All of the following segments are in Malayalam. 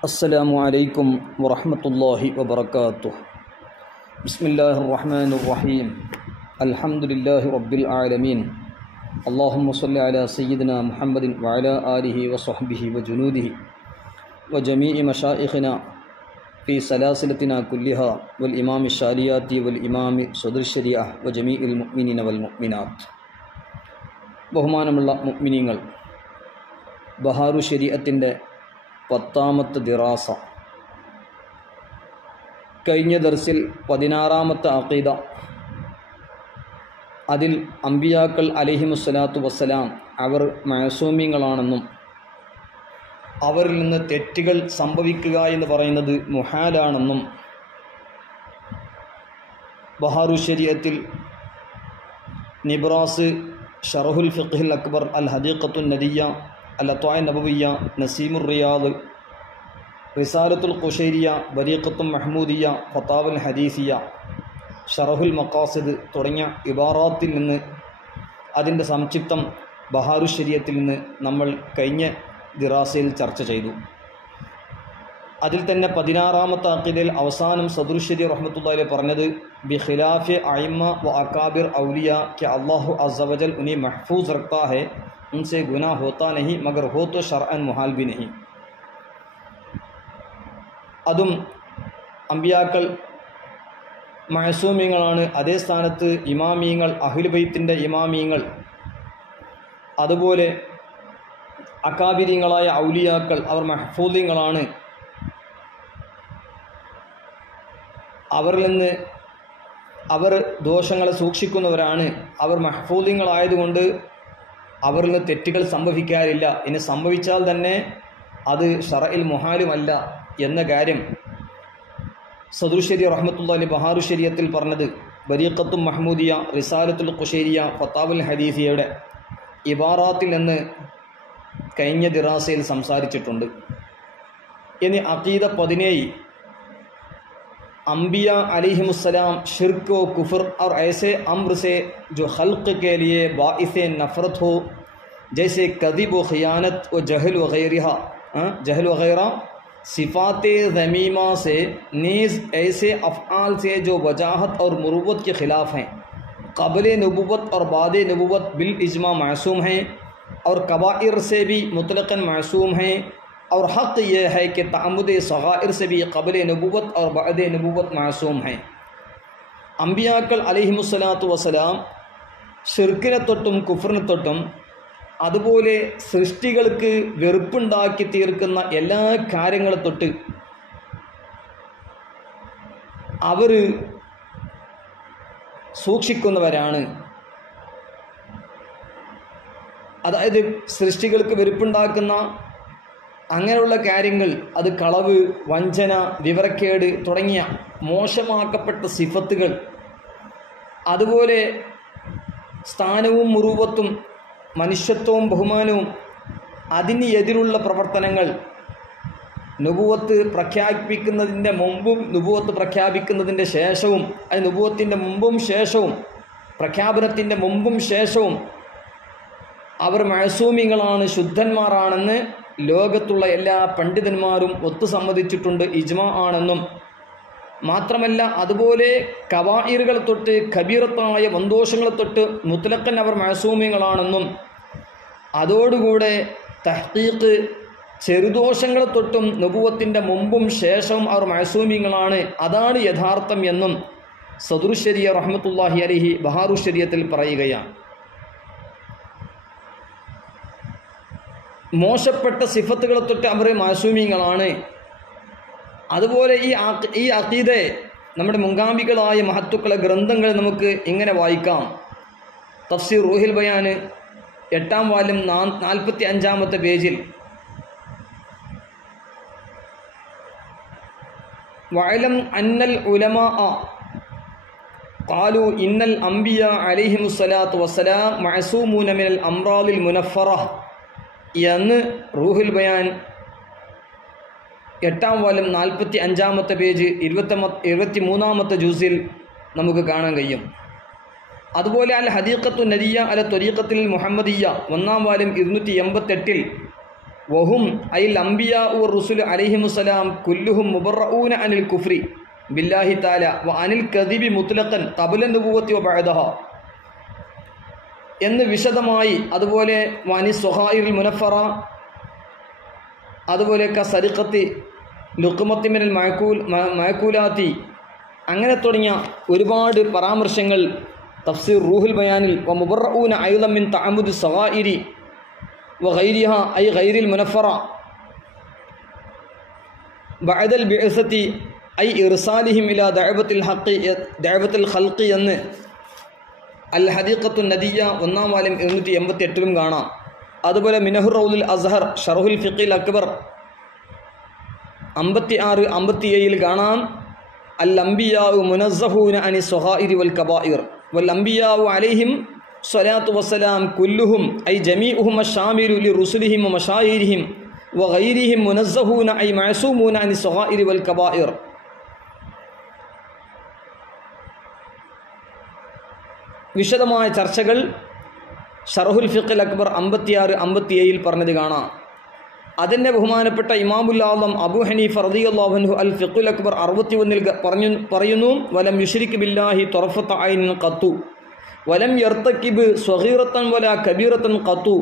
السلام عليكم ورحمة الله وبركاته. بسم الله الرحمن الرحيم. الحمد لله رب العالمين. اللهم صل على سيدنا محمد وعلى آله وصحبه وجنوده وجميع مشائخنا في سلاسلتنا كلها والإمام الشاريات والإمام صدر الشريعة وجميع المؤمنين والمؤمنات. ബഹുമാനമുള്ള മുഅ്മിനീങ്ങൾ, ബഹാറു ശരീഅത്തിൻ്റെ 10ാമത്തെ ദിറാസ. കഴിഞ്ഞ ദർസിൽ 16ാമത്തെ അഖീദ. അതിൽ അംബിയാക്കൾ അലൈഹിമുസ്സലാത്തു വസ്സലാം അവർ മഅസൂമീങ്ങളാണെന്നും അവരിൽ നിന്ന് തെറ്റുകൾ സംഭവിക്കുക എന്ന് പറയുന്നത് മുഹാലാണെന്നും ബഹാറു ശരീഅത്തിൽ നിബ്രാസ്, ഷറഹുൽ ഫിഖ്ഹിൽ അക്ബർ, അൽ ഹദീഖത്തുൻ നദിയ, അൽ-അത്വാഇ നബവിയ്യ, നസീമുർ റിയാദ്, റിസാലത്തുൽ ഖുശൈരിയ, ബരീഖത്തുൽ മഹ്മൂദിയ, ഫതാവൽ ഹദീസിയ, ഷറഹുൽ മഖാസിദ് തുടങ്ങിയ ഇബാറാത്തിൽ നിന്ന് അതിൻ്റെ സംക്ഷിപ്തം ബഹാറു ശരീഅത്തിൽ നിന്ന് നമ്മൾ കഴിഞ്ഞ ദിറാസയിൽ ചർച്ച ചെയ്തു. അതിൽ തന്നെ 16ാമത്തെ അഖീദയിൽ അവസാനം സദ്റുൽ ശരീഅ റഹ്മത്തുള്ളാഹി അലൈഹി പറഞ്ഞത് ബി ഖിലാഫി അഇമ്മ വ അകാബിർ ഔലിയ कि अल्लाह अज़्ज़ व जल उन्हें महफूज रखता है, उनसे गुनाह होता नहीं मगर हो तो शरअन मुहाल भी नहीं. അതും അമ്പിയാക്കൾ മഅസൂമീങ്ങളാണ്. അതേ സ്ഥാനത്ത് ഇമാമീങ്ങൾ, അഹ്ലുൽ ബൈത്തിൻ്റെ ഇമാമീങ്ങൾ, അതുപോലെ അകാബിരീങ്ങളായ ഔലിയാക്കൾ അവർ മഹ്ഫൂദീങ്ങളാണ്. അവരിൽ നിന്ന് അവർ ദോഷങ്ങളെ സൂക്ഷിക്കുന്നവരാണ്. അവർ മഹ്ഫൂദീങ്ങളായതുകൊണ്ട് അവരിൽ നിന്ന് തെറ്റുകൾ സംഭവിക്കാറില്ല. ഇനി സംഭവിച്ചാൽ തന്നെ അത് ഷറഇൽ മുഹാലുമല്ല എന്ന കാര്യം സദ്റുൽ ശരീഅ റഹ്മത്തുള്ളാഹി ബഹാറു ശരീഅത്തിൽ പറഞ്ഞത് ബരീഖത്തുൽ മഹ്മൂദിയ, റിസാലത്തുൽ ഖുശൈരിയ, ഫതാവുൽ ഹദീസിയയുടെ ഇബാറാത്തിൽ നിന്ന് കഴിഞ്ഞ ദിറാസയിൽ സംസാരിച്ചിട്ടുണ്ട്. ഇനി അഖീദ 17. अम्बिया अलैहिमुस्सलाम शिर्क व कुफ्र और ऐसे अम्र से जो खल्क के लिए बाइस नफ़रत हो, जैसे कज़िब व ख़ियानत व जहल वग़ैरह सिफ़ात ज़मीमा से, नीज़ ऐसे अफ़आल से जो वजाहत और मुरुव्वत के ख़िलाफ़ हैं, क़ब्ल नबुव्वत और बाद नबुव्वत बिल इज्मा मासूम हैं, और कबाइर से भी मुतलक़न मासूम हैं. और हक़ यह है कि तअम्मुद सग़ाइर से भी क़ब्ल नबुव्वत और बाद नबुव्वत मासूम हैं. അമ്പിയാക്കൾ അലൈഹിമുസ്സലാത്തു വസ്സലാം ഷിർക്കിനെ തൊട്ടും കുഫ്റിനെ തൊട്ടും അതുപോലെ സൃഷ്ടികൾക്ക് വെറുപ്പുണ്ടാക്കി തീർക്കുന്ന എല്ലാ കാര്യങ്ങളെ തൊട്ട് അവർ സൂക്ഷിക്കുന്നവരാണ്. അതായത് സൃഷ്ടികൾക്ക് വെറുപ്പുണ്ടാക്കുന്ന അങ്ങനെയുള്ള കാര്യങ്ങൾ, അത് കളവ്, വഞ്ചന, വിവരക്കേട് തുടങ്ങിയ മോശമാക്കപ്പെട്ട സിഫത്തുകൾ, അതുപോലെ സ്ഥാനവും മുറുവത്തും മനുഷ്യത്വവും ബഹുമാനവും അതിന് എതിരുള്ള പ്രവർത്തനങ്ങൾ, നുബുവത്ത് പ്രഖ്യാപിക്കുന്നതിൻ്റെ മുമ്പും നുബുവത്ത് പ്രഖ്യാപിക്കുന്നതിൻ്റെ ശേഷവും, അത് നുബുവത്തിൻ്റെ മുമ്പും ശേഷവും, പ്രഖ്യാപനത്തിൻ്റെ മുമ്പും ശേഷവും അവർ മഅസൂമീങ്ങളാണ്, ശുദ്ധന്മാരാണെന്ന് ലോകത്തുള്ള എല്ലാ പണ്ഡിതന്മാരും ഒത്തുസമ്മതിച്ചിട്ടുണ്ട്, ഇജ്മാ ആണെന്നും. മാത്രമല്ല അതുപോലെ കബായിറുകളെ തൊട്ട് കബീറത്തായ വന്തോഷങ്ങളെ തൊട്ട് മുത്ലഖൻ അവർ മഅസൂമീങ്ങളാണെന്നും, അതോടുകൂടെ തഹ്ഖീഖ് ചെറുദോഷങ്ങളെ തൊട്ടും നബുവത്തിൻ്റെ മുമ്പും ശേഷവും അവർ മഅസൂമീങ്ങളാണ്, അതാണ് യഥാർത്ഥം എന്നും സദ്റുൽ ശരീഅ റഹ്മത്തുള്ളാഹി അലൈഹി ബഹാറു ശരീഅത്തിൽ പറയുകയാണ്. മോശപ്പെട്ട സിഫത്തുകളെ തൊട്ട് അവർ മാസൂമീങ്ങളാണ്. അതുപോലെ ഈ അഖീദയെ നമ്മുടെ മുൻഗാമികളായ മഹത്തുക്കളെ ഗ്രന്ഥങ്ങൾ നമുക്ക് ഇങ്ങനെ വായിക്കാം. തഫ്സീർ റൂഹിൽ ബയാന് 8ാം വാല്യം 45ാമത്തെ പേജിൽ വഅലം അന്നൽ ഉലമാഅ ഖാലു ഇന്നൽ അംബിയ അലൈഹിമുസ്സലാത്തു വസ്സലാം മഅസൂമൂന മിനൽ അംറാദിൽ മുനഫറ എന്ന് റൂഹുൽ ബയാൻ 8ാം വാല്യം 45ാമത്തെ പേജ് 23ാമത്തെ ജൂസിൽ നമുക്ക് കാണാൻ കഴിയും. അതുപോലെ അൽ ഹദീഖത്തു നദിയ അല ത്വരീഖത്തുൽ മുഹമ്മദിയ 1ാം വാല്യം 288 വഹും അൽ അംബിയാ റുസുൽ അലൈഹിമുസ്സലാം കുല്ലുഹും മുബറഊന അനിൽ കുഫ്രി ബില്ലാഹി തആല വ അനിൽ കദിബി മുത്ലഖൻ ഖബ്ല നുബുവത്തി വ ബഅദഹ എന്ന് വിശദമായി, അതുപോലെ വാനി സ്വഹായിറുൽ മുനഫറ, അതുപോലെ കസരിഖത്തി ലുഖ്മത്തി മിനൽ മഅകൂലാത്തി, അങ്ങനെ തുടങ്ങിയ ഒരുപാട് പരാമർശങ്ങൾ തഫ്സീർ റൂഹുൽ ബയാനിൽ വ മുബറഊന അയ്ളൻ മിൻ തഅമ്മുദി സ്വഗായിരി വ ഗൈരിഹ ഐ ഗൈരിൽ മുനഫറ ബഅദൽ ബിഅസതി ഐ ഇർസാലിഹിം ഇലാ ദഅവത്തിൽ ഖൽഖി എന്ന് അൽ ഹദീഖത്തു നദിയ 1-ാം വാല്യം 288 കാണാം. അതുപോലെ മിനഹുർ റൗലുൽ അസ്ഹർ ഷർഹുൽ ഫിഖിൽ അക്ബർ 56-57 കാണാം. അൽ അംബിയാഉ മുനസ്സഹൂന അനി സ്വഗായിരി വൽ കബായിർ വൽ അംബിയാഉ അലൈഹിം സ്വലാത്തു വസ്സലാം കുല്ലുഹും ഐ ജമീഉഹും അശ്ശാമിലു ലിറുസുലിഹിം വ മശായിരിഹിം വ ഗൈരിഹിം മുനസ്സഹൂന ഐ മഅസൂമൂന അനി സ്വഗായിരി വൽ കബായിർ. വിശദമായ ചർച്ചകൾ ഷർഹുൽ ഫിഖിൽ അക്ബർ 56-57 പറഞ്ഞത് കാണാം. അതിൻ്റെ ബഹുമാനപ്പെട്ട ഇമാമുൽ ആദം അബൂ ഹനീഫ റളിയല്ലാഹു അൻഹു അൽ ഫിഖുൽ അക്ബർ 61 പറയുന്നു, വലം യുശ്രിക് ബില്ലാഹി ത്വറഫത ഐനിൻ ഖത്തു വലം യർതകിബ് സ്വഗീറതൻ വലാ കബീറതൻ ഖത്തു.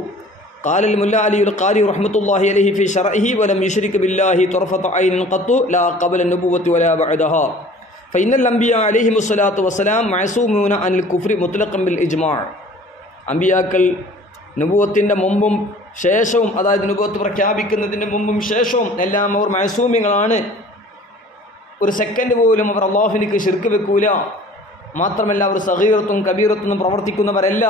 قال الملا علي القاري رحمة الله عليه في شرعه ولم يشرك بالله طرفة عين قط لا قبل النبوة ولا بعدها فإن الأنبياء عليهم الصلاة والسلام معصومون عن الكفر مطلقا بالإجماع. അമ്പിയാക്കൾ നുബുവത്തിൻ്റെ മുമ്പും ശേഷവും, അതായത് നുബുവത്ത് പ്രഖ്യാപിക്കുന്നതിൻ്റെ മുമ്പും ശേഷവും എല്ലാം അവർ മഅസൂമികളാണ്. ഒരു സെക്കൻഡ് പോലും അവർ അള്ളാഹുവിലേക്ക് ശിർക്ക് വെക്കൂല. മാത്രമല്ല അവർ സഗീറത്തും കബീറത്തും പ്രവർത്തിക്കുന്നവരല്ല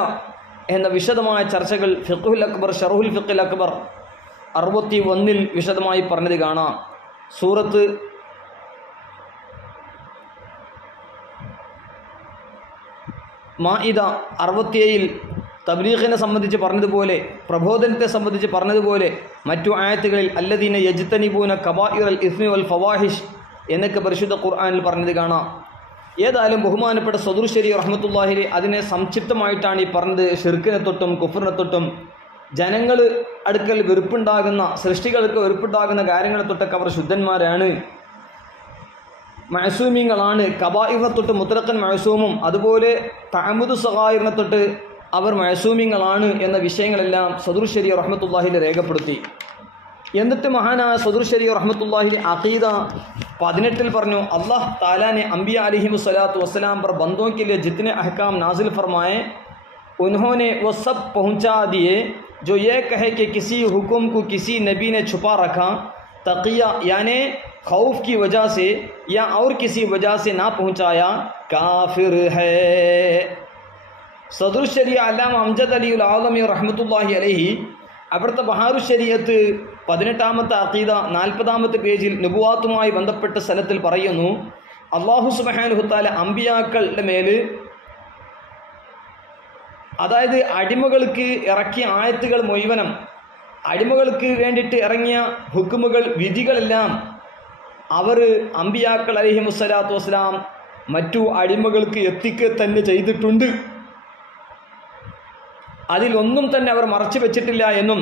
എന്ന വിശദമായ ചർച്ചകൾ ഫിഖ്ഹുൽ അക്ബർ ഷർഹുൽ ഫിഖിൽ അക്ബർ 61 വിശദമായി പറഞ്ഞത് കാണാം. സൂറത്ത് മാഇദ 67 തബ്ലീഗിനെ സംബന്ധിച്ച് പറഞ്ഞതുപോലെ, പ്രബോധനത്തെ സംബന്ധിച്ച് പറഞ്ഞതുപോലെ, മറ്റു ആയത്തുകളിൽ അല്ലദീന യജ്തനിബൂന കബായിറൽ ഇസ്മി വൽ ഫവാഹിഷ് എന്നൊക്കെ പരിശുദ്ധ ഖുർആനിൽ പറഞ്ഞത് കാണാം. ഏതായാലും ബഹുമാനപ്പെട്ട സദുർ ശരീ റഹ്മത്തുള്ളാഹി അലൈഹി അതിനെ സംക്ഷിപ്തമായിട്ടാണ് ഈ പറഞ്ഞത്. ഷിർക്കിനെ തൊട്ടും കുഫറിനെ തൊട്ടും ജനങ്ങൾ അടുക്കൽ വെറുപ്പുണ്ടാകുന്ന, സൃഷ്ടികൾക്ക് വെറുപ്പുണ്ടാകുന്ന കാര്യങ്ങളെ തൊട്ടൊക്കെ അവർ ശുദ്ധന്മാരാണ്, മഅസൂമിങ്ങളാണ്. കബായിറിനെ തൊട്ട് മുത്ലഖൻ മഅസൂമും, അതുപോലെ തഅമ്മുദു സഗായിറിനെ തൊട്ട് അവർ മഅസൂമിങ്ങളാണ് എന്ന വിഷയങ്ങളെല്ലാം സദുർ ശരീ റഹ്മത്തുള്ളാഹി രേഖപ്പെടുത്തി. എന്നിട്ട് മഹാനായ സദുർ ശരീ റഹ്മത്തുള്ളാഹി അഖീദ 18 പറഞ്ഞു, अल्लाह ताला ने अंबिया अलैहिमुस्सलातु वस्सलाम पर बंदों के लिए जितने अहकाम नाजिल फरमाए उन्होंने वो सब पहुंचा दिए. जो ये कहे कि किसी हुक्म को किसी नबी ने छुपा रखा तकिया यानी खौफ की वजह से या और किसी वजह से ना पहुंचाया काफिर है. സദുർ ശരീഅ അല്ലാമ അംജദ് അലിയുൽ ആദമി റഹ്മത്തുള്ളാഹി അലൈഹി അവിടുത്തെ ബഹാറു ശരീഅത്ത് 18-ാമത്തെ അഖീദ 40-ാമത്തെ പേജിൽ നുബുവാത്തുമായി ബന്ധപ്പെട്ട സ്ഥലത്തിൽ പറയുന്നു, അല്ലാഹു സുബ്ഹാനഹു തആല അമ്പിയാക്കളുടെ മേൽ, അതായത് അടിമകൾക്ക് ഇറക്കിയ ആയത്തുകൾ മുഴുവനും, അടിമകൾക്ക് വേണ്ടിയിട്ട് ഇറങ്ങിയ ഹുക്കുമുകൾ, വിധികളെല്ലാം അവർ അമ്പിയാക്കൾ അലൈഹിമുസ്സലാത്തു വസ്സലാം മറ്റു അടിമകൾക്ക് എത്തിക്കുക തന്നെ ചെയ്തിട്ടുണ്ട്. അതിലൊന്നും തന്നെ അവർ മറച്ചു വെച്ചിട്ടില്ല എന്നും,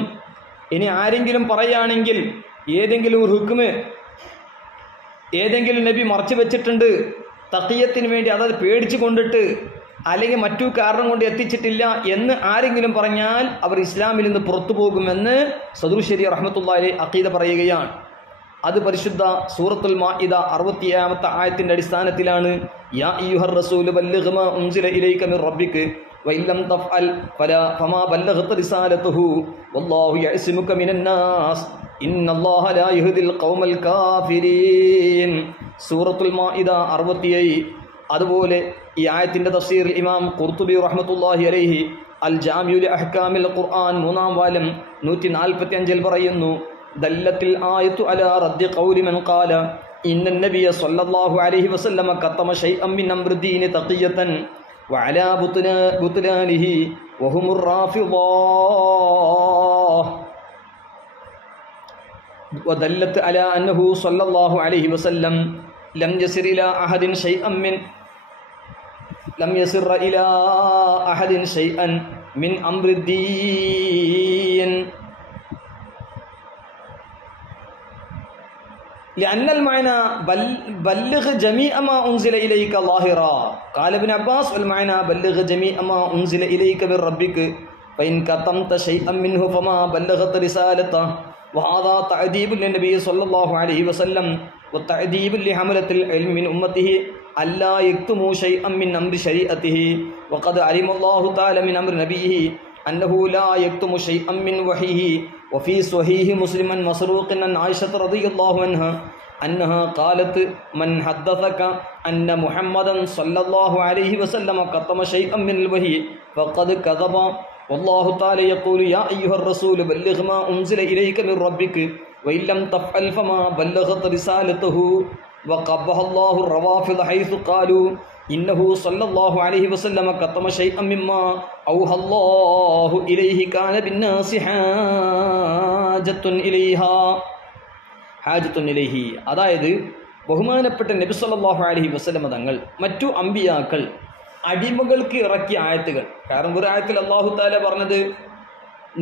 ഇനി ആരെങ്കിലും പറയുകയാണെങ്കിൽ ഏതെങ്കിലും ഒരു ഹുക്മ് ഏതെങ്കിലും നബി മറച്ചു വെച്ചിട്ടുണ്ട് തഖിയത്തിന് വേണ്ടി, അതായത് പേടിച്ചു കൊണ്ടിട്ട് അല്ലെങ്കിൽ മറ്റു കാരണം കൊണ്ട് എത്തിച്ചിട്ടില്ല എന്ന് ആരെങ്കിലും പറഞ്ഞാൽ അവർ ഇസ്ലാമിൽ നിന്ന് പുറത്തു പോകുമെന്ന് സദുർ ശരീഅ റഹ്മത്തുള്ളാഹി അലൈഹി അഖീദ പറയുകയാണ്. അത് പരിശുദ്ധ സൂറത്തുൽ മാഇദ 67-ാമത്തെ ആയത്തിന്റെ അടിസ്ഥാനത്തിലാണ്. യാ അയ്യുഹർ റസൂൽ ബല്ലിഗ് മാ ഉൻസില ഇലൈക മിർ റബ്ബിക വഇൻ ലം തഫ്അൽ ഫമാ ബല്ലഗ്ത റിസാലതഹു വല്ലാഹു യഅസിമുക മിനൻ നാസ് ഇന്നല്ലാഹ ലാ യഹ്ദിൽ ഖൗമൽ കാഫിരീൻ. സൂറത്തുൽ മാഇദ 67. അതുപോലെ ഈ ആയത്തിന്റെ തഫ്സീർ ഇമാം ഖുർത്തുബി റഹ്മത്തുള്ളാഹി അലൈഹി അൽ ജാമിഉ ലി അഹ്കാമിൽ ഖുർആൻ 3-ാം വാല്യം 145 പറയുന്നു, ദല്ലത്തിൽ ആയത്തു അലാ റദ്ദി ഖൗലി മൻ ഖാല ഇന്ന നബിയ സ്വല്ലല്ലാഹു അലൈഹി വസല്ലമ ഖതമ ശൈഅൻ മിൻ അംരി ദീനി തഖിയതൻ വഅലാ ബുത്ലാനിഹി വഹുമുർ റാഫിദാഹ് വദല്ലത്ത് അലാ അന്നഹു സ്വല്ലല്ലാഹു അലൈഹി വസല്ലം ലം യസിർ ഇലാ അഹദിൻ ഷൈഅൻ മിൻ അംരി ദീൻ. لأن المعنى بلغ جميع ما أنزل إليك ظاهرا. قال ابن عباس والمعنى بلغ جميع ما أنزل إليك من ربك فإن كتمت شيئا منه فما بلغت رسالته. وهذا تعذيب للنبي صلى الله عليه وسلم وتعذيب لحملة العلم من أمته ألا يكتموا شيئا من أمر شريعته. وقد علم الله تعالى من أمر نبيه أنه لا يكتم شيئا من وحيه. وفي صحيح مسلم عن مسروق عن عائشة رضي الله عنها أنها قالت من حدثك أن محمدا صلى الله عليه وسلم كتم شيئا من الوحي فقد كذب. والله تعالى يقول يا أيها الرسول بلغ ما أنزل إليك من ربك وإن لم تفعل فما بلغت رسالته. وقبح الله الروافض حيث قالوا إنه صلى الله عليه وسلم كتم شيئا مما أوحى الله إليه كان بالناس حاجة إليه. അതായത് ബഹുമാനപ്പെട്ട നബി സല്ലല്ലാഹു അലൈഹി വസല്ലം തങ്ങൾ മറ്റു അമ്പിയാക്കൾ അടിമകൾക്ക് ഇറക്കിയ ആയത്തുകൾ. കാരണം ഒരു ആയത്തിൽ അല്ലാഹു തആല പറഞ്ഞത്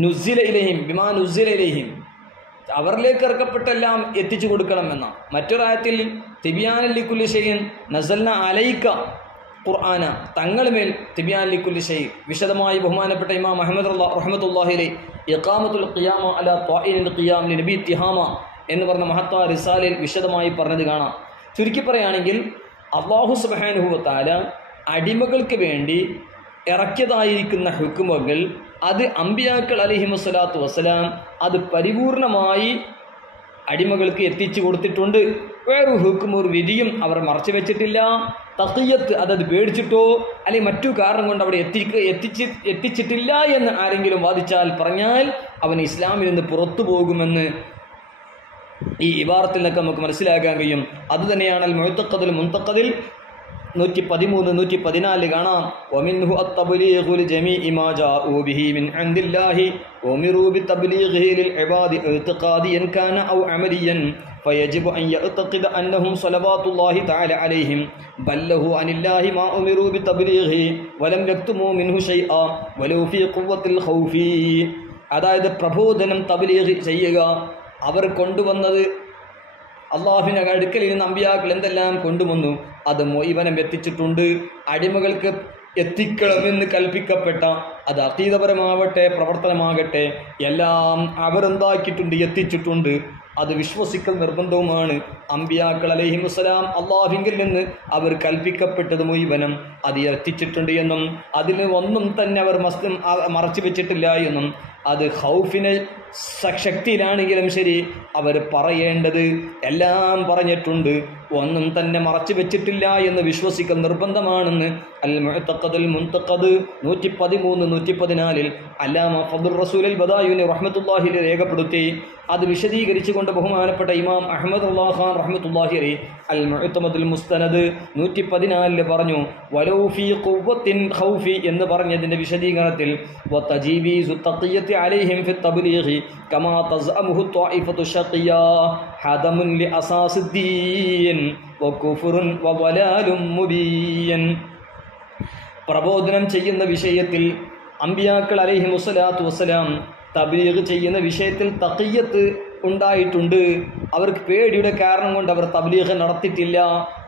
നുസ്സില ഇലൈഹിം ബിമാ നുസ്സില ഇലൈഹിം, അവരിലേക്ക് ഇറക്കപ്പെട്ടെല്ലാം എത്തിച്ചു കൊടുക്കണമെന്ന. മറ്റൊരായത്തിൽ തിബിയാനൻ ലിക്കുല്ലി ഷൈഇൻ നസൽന അലൈക ഖുർആന, തങ്ങളുമേൽ തിബിയാൻ ലിക്കുല്ലി ഷൈഇൻ വിശദമായി ബഹുമാനപ്പെട്ട ഇമാം അഹ്മദ് റഹ്മത്തുള്ളാഹി അലൈഹി ഇഖാമത്തുൽ ഖിയാമ അലാ ത്വാഇനിൽ ഖിയാം ലിനബി തിഹാമ എന്ന് പറഞ്ഞ മഹത്താ റിസാലയിൽ വിശദമായി പറഞ്ഞത് കാണാം. ചുരുക്കി പറയുകയാണെങ്കിൽ അല്ലാഹു സുബ്ഹാനഹു വ തആല അടിമകൾക്ക് വേണ്ടി ഇറക്കിയതായിരിക്കുന്ന ഹുക്കുമുകൾ അത് അമ്പിയാക്കൾ അലൈഹിമുസ്സലാത്തു വസ്സലാം അത് പരിപൂർണമായി അടിമകൾക്ക് എത്തിച്ചു കൊടുത്തിട്ടുണ്ട്. വേറൊരു ഹുക്കും ഒരു വിധിയും അവർ മറച്ചു വെച്ചിട്ടില്ല. തഖിയ്യത്ത് അതത് പേടിച്ചിട്ടോ അല്ലെങ്കിൽ മറ്റു കാരണം കൊണ്ട് അവിടെ എത്തിച്ചിട്ടില്ല എന്ന് ആരെങ്കിലും വാദിച്ചാൽ പറഞ്ഞാൽ അവൻ ഇസ്ലാമിൽ നിന്ന് പുറത്തു പോകുമെന്ന് ഈ ഇബാറത്തിൽ നിന്നൊക്കെ നമുക്ക് മനസ്സിലാക്കാൻ കഴിയും. അതുതന്നെയാണ് അൽ മുഅ്തഖദുൽ മുൻതഖദിൽ 113 114 കാണാം. ومنه التبليغ لجميع ما جاءوا به من عند الله وأمروا بتبليغه للعباد اعتقاديا كان أو عمليا فيجب أن يعتقد أنهم صلوات الله تعالى عليهم بلغوا عن الله ما أمروا بتبليغه ولم يكتموا منه شيئا ولو في قوة الخوف. അതായത് പ്രബോധനം തബ്ലീഗ് ചെയ്യുക, അവർ കൊണ്ടുവന്നത് അള്ളാഹുവിൻ്റെ അടുക്കൽ നിന്ന് അമ്പിയാക്കൾ എന്തെല്ലാം കൊണ്ടുവന്നു അത് മുഴുവനും എത്തിച്ചിട്ടുണ്ട്. അടിമകൾക്ക് എത്തിക്കണമെന്ന് കൽപ്പിക്കപ്പെട്ട അത് അഖീദപരമാവട്ടെ പ്രവർത്തനമാകട്ടെ എല്ലാം അവരെന്താക്കിയിട്ടുണ്ട്, എത്തിച്ചിട്ടുണ്ട്. അത് വിശ്വസിക്കൽ നിർബന്ധവുമാണ്. അമ്പിയാക്കൾ അലൈഹിമുസ്സലാം അള്ളാഹുവിങ്കിൽ നിന്ന് അവർ കൽപ്പിക്കപ്പെട്ടത് മുഴുവനും അത് എത്തിച്ചിട്ടുണ്ട് എന്നും അതിന് ഒന്നും തന്നെ അവർ മറച്ചു വെച്ചിട്ടില്ല എന്നും അത് ഖൗഫിനെ ശക്തിയിലാണെങ്കിലും ശരി അവർ പറയേണ്ടത് എല്ലാം പറഞ്ഞിട്ടുണ്ട്, ഒന്നും തന്നെ മറച്ചു വെച്ചിട്ടില്ല എന്ന് വിശ്വസിക്കൽ നിർബന്ധമാണെന്ന് അൽ മുഅ്തഖദുൽ മുൻതഖദ് 113 114 അല്ലാമ ഫദ്ലുർ റസൂലുൽ ബദായുനി റഹ്മത്തുള്ളാഹി അലൈഹി രേഖപ്പെടുത്തി. അത് വിശദീകരിച്ചുകൊണ്ട് ബഹുമാനപ്പെട്ട ഇമാം അഹ്മദ് ഖാൻ റഹ്മത്തുള്ളാഹി അലൈഹി അൽ മുഅ്തമദുൽ മുസ്തനദ് 114 പറഞ്ഞു വലൗ ഫീ ഖുവ്വത്തിൻ ഖൗഫി എന്ന് പറഞ്ഞതിന്റെ വിശദീകരണത്തിൽ വതജീബീസു തഖിയ്യത്തി അലൈഹിം ഫി തബ്ലീഗ് കമാ തസ്അമുഹു ത്വായിഫത്തു ശഖിയ്യ ഹദമുൻ ലി അസാസിദ്ദീൻ വകുഫ്റുൻ വളാലും മുബീൻ. പ്രബോധനം ചെയ്യുന്ന വിഷയത്തിൽ അമ്പിയാക്കൾ അലൈഹിമുസ്സലാത്തു വസ്സലാം തബ്ലീഗ് ചെയ്യുന്ന വിഷയത്തിൽ തഖിയ്യത്ത് ഉണ്ടായിട്ടുണ്ട്. അവർക്ക് പേടിയുടെ കാരണം കൊണ്ട് അവർ തബ്ലീഗ് നടത്തിയിട്ടില്ല,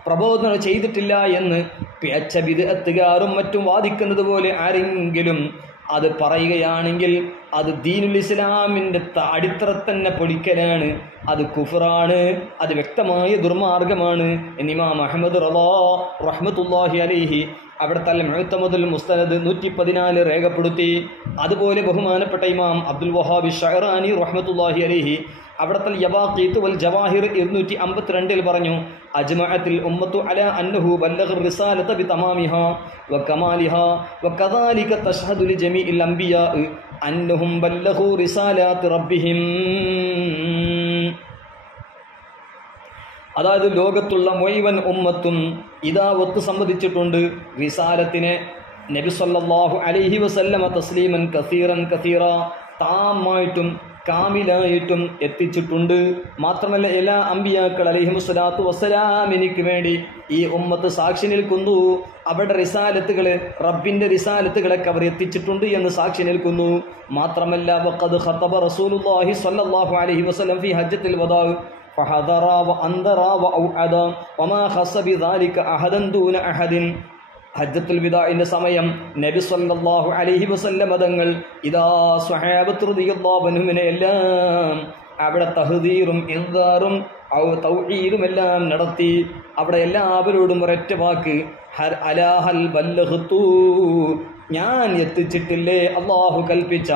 പ്രബോധനം ചെയ്തിട്ടില്ല എന്ന് പിഴച്ച ബിദ്അത്തുകാരും മറ്റും വാദിക്കുന്നത് പോലെ ആരെങ്കിലും അത് പറയുകയാണെങ്കിൽ അത് ദീനുൽ ഇസ്ലാമിൻ്റെ അടിത്തറ തന്നെ പൊളിക്കലാണ്, അത് കുഫറാണ്, അത് വ്യക്തമായ ദുർമാർഗമാണ് എന്ന് ഇമാം അഹ്മദ് റഹ്മത്തുള്ളാഹി അലൈഹി അവിടുത്തെ അൽ മുഅ്തമദുൽ മുസ്തനദ് 114 രേഖപ്പെടുത്തി. അതുപോലെ ബഹുമാനപ്പെട്ട ഇമാം അബ്ദുൽ വഹാബ് ഷഅറാനി റഹ്മത്തുള്ളാഹി അലൈഹി അവിടുത്തെ യവാഖീത്ത് വൽ ജവാഹിർ 252 പറഞ്ഞു അജ്മഅത്തിൽ ഉമ്മത്തു അലാ അന്നഹു ബല്ലഗ റിസാലത ബിതമാമിഹാ വകമാലിഹാ വകദാലിക തഷ്ഹദു ലിജമീഇൽ അംബിയാ അന്നഹും ബല്ലഗു റിസാലാത്തി റബ്ബിഹിം. അതായത് ലോകത്തുള്ള മുഴുവൻ ഉമ്മത്തും ഇതാ ഒത്തു സമ്മതിച്ചിട്ടുണ്ട് റിസാലത്തിനെ നബി സല്ലല്ലാഹു അലൈഹി വസല്ലമ തസ്ലീമൻ കസീറൻ കസീറ താമായിട്ടും കാമിലായിട്ടും എത്തിച്ചിട്ടുണ്ട്. മാത്രമല്ല എല്ലാ അമ്പിയാക്കൾ അലൈഹിമുസ്സലാത്തു വസ്സലാമിനിക്ക് വേണ്ടി ഈ ഉമ്മത്ത് സാക്ഷി നിൽക്കുന്നു. അവരുടെ റിസാലത്തുകൾ, റബ്ബിന്റെ റിസാലത്തുകളൊക്കെ അവർ എത്തിച്ചിട്ടുണ്ട് എന്ന് സാക്ഷി നിൽക്കുന്നു. മാത്രമല്ല വഖദ് ഖതബ റസൂലുള്ളാഹി സ്വല്ലല്ലാഹു അലൈഹി വസല്ലം ഫി ഹജ്ജത്തുൽ വദാ فحضرا وأنذرا وأوعدا وما خص بذلك أحدا دون أحد. ഹജ്ജത്തുൽ വിദാഇന്റെ സമയം നബി സല്ലല്ലാഹു അലൈഹി വസല്ലം തങ്ങൾ ഇദാ സ്വഹാബത്ത് റളിയല്ലാഹു അൻഹുവിനെ എല്ലാം അവിടെ തഹ്ദീറും ഇൻദാറും തൗഈദും എല്ലാം നടത്തി. അവിടെ എല്ലാവരോടും ഒരൊറ്റ വാക്ക്, അലാഹൽ ബല്ലഗ്തു, ഞാൻ എത്തിച്ചിട്ടില്ലേ അല്ലാഹു കൽപ്പിച്ച,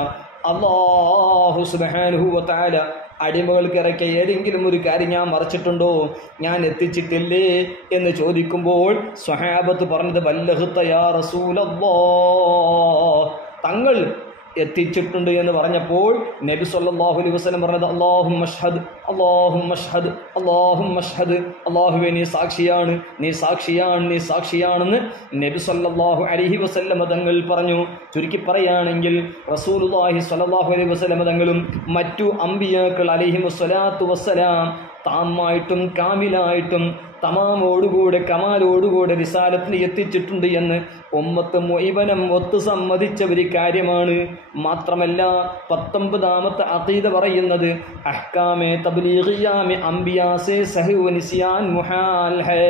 അല്ലാഹു സുബ്ഹാനഹു വ തആല അടിമകൾക്ക് ഇറക്കിയ ഏതെങ്കിലും ഒരു കാര്യം ഞാൻ മറച്ചിട്ടുണ്ടോ, ഞാൻ എത്തിച്ചിട്ടില്ലേ എന്ന് ചോദിക്കുമ്പോൾ സ്വഹാബത്ത് പറഞ്ഞത് ബല്ലഗ്ത യാ റസൂലല്ലാഹ്, തങ്ങൾ എത്തിച്ചിട്ടുണ്ട് എന്ന് പറഞ്ഞപ്പോൾ നബി സല്ലല്ലാഹു അലൈഹി വസല്ലം പറഞ്ഞത് അല്ലാഹുമ്മ അഷ്ഹദ്, അല്ലാഹുമ്മ അഷ്ഹദ്, അല്ലാഹുമ്മ അഷ്ഹദ്, അല്ലാഹുവേ നീ സാക്ഷിയാണ്, നീ സാക്ഷിയാണ്, നീ സാക്ഷിയാണെന്ന് നബി സല്ലല്ലാഹു അലൈഹി വസല്ലം തങ്ങൾ പറഞ്ഞു. ചുരുക്കി പറയുകയാണെങ്കിൽ റസൂലുള്ളാഹി സ്വല്ലല്ലാഹു അലൈഹി വസല്ലം തങ്ങളും മറ്റു അമ്പിയാക്കൾ അലൈഹിമുസ്സലാത്തു വസ്സലാം താമായിട്ടും കാമിലായിട്ടും തമാമോടുകൂടെ കമാലോടുകൂടെ റിസാലത്തിന് എത്തിച്ചിട്ടുണ്ട് എന്ന് ഉമ്മത്ത് മുഅ്മിനം ഒത്തു സമ്മതിച്ച ഒരു കാര്യമാണ്. മാത്രമല്ല 19ാമത്തെ അഖീദ പറയുന്നത് അഹ്കാമെ തബ്ലീഗിയാമെ അംബിയാസെ സഹ്വ നിസ്യാൻ മുഹാൽ ഹേ,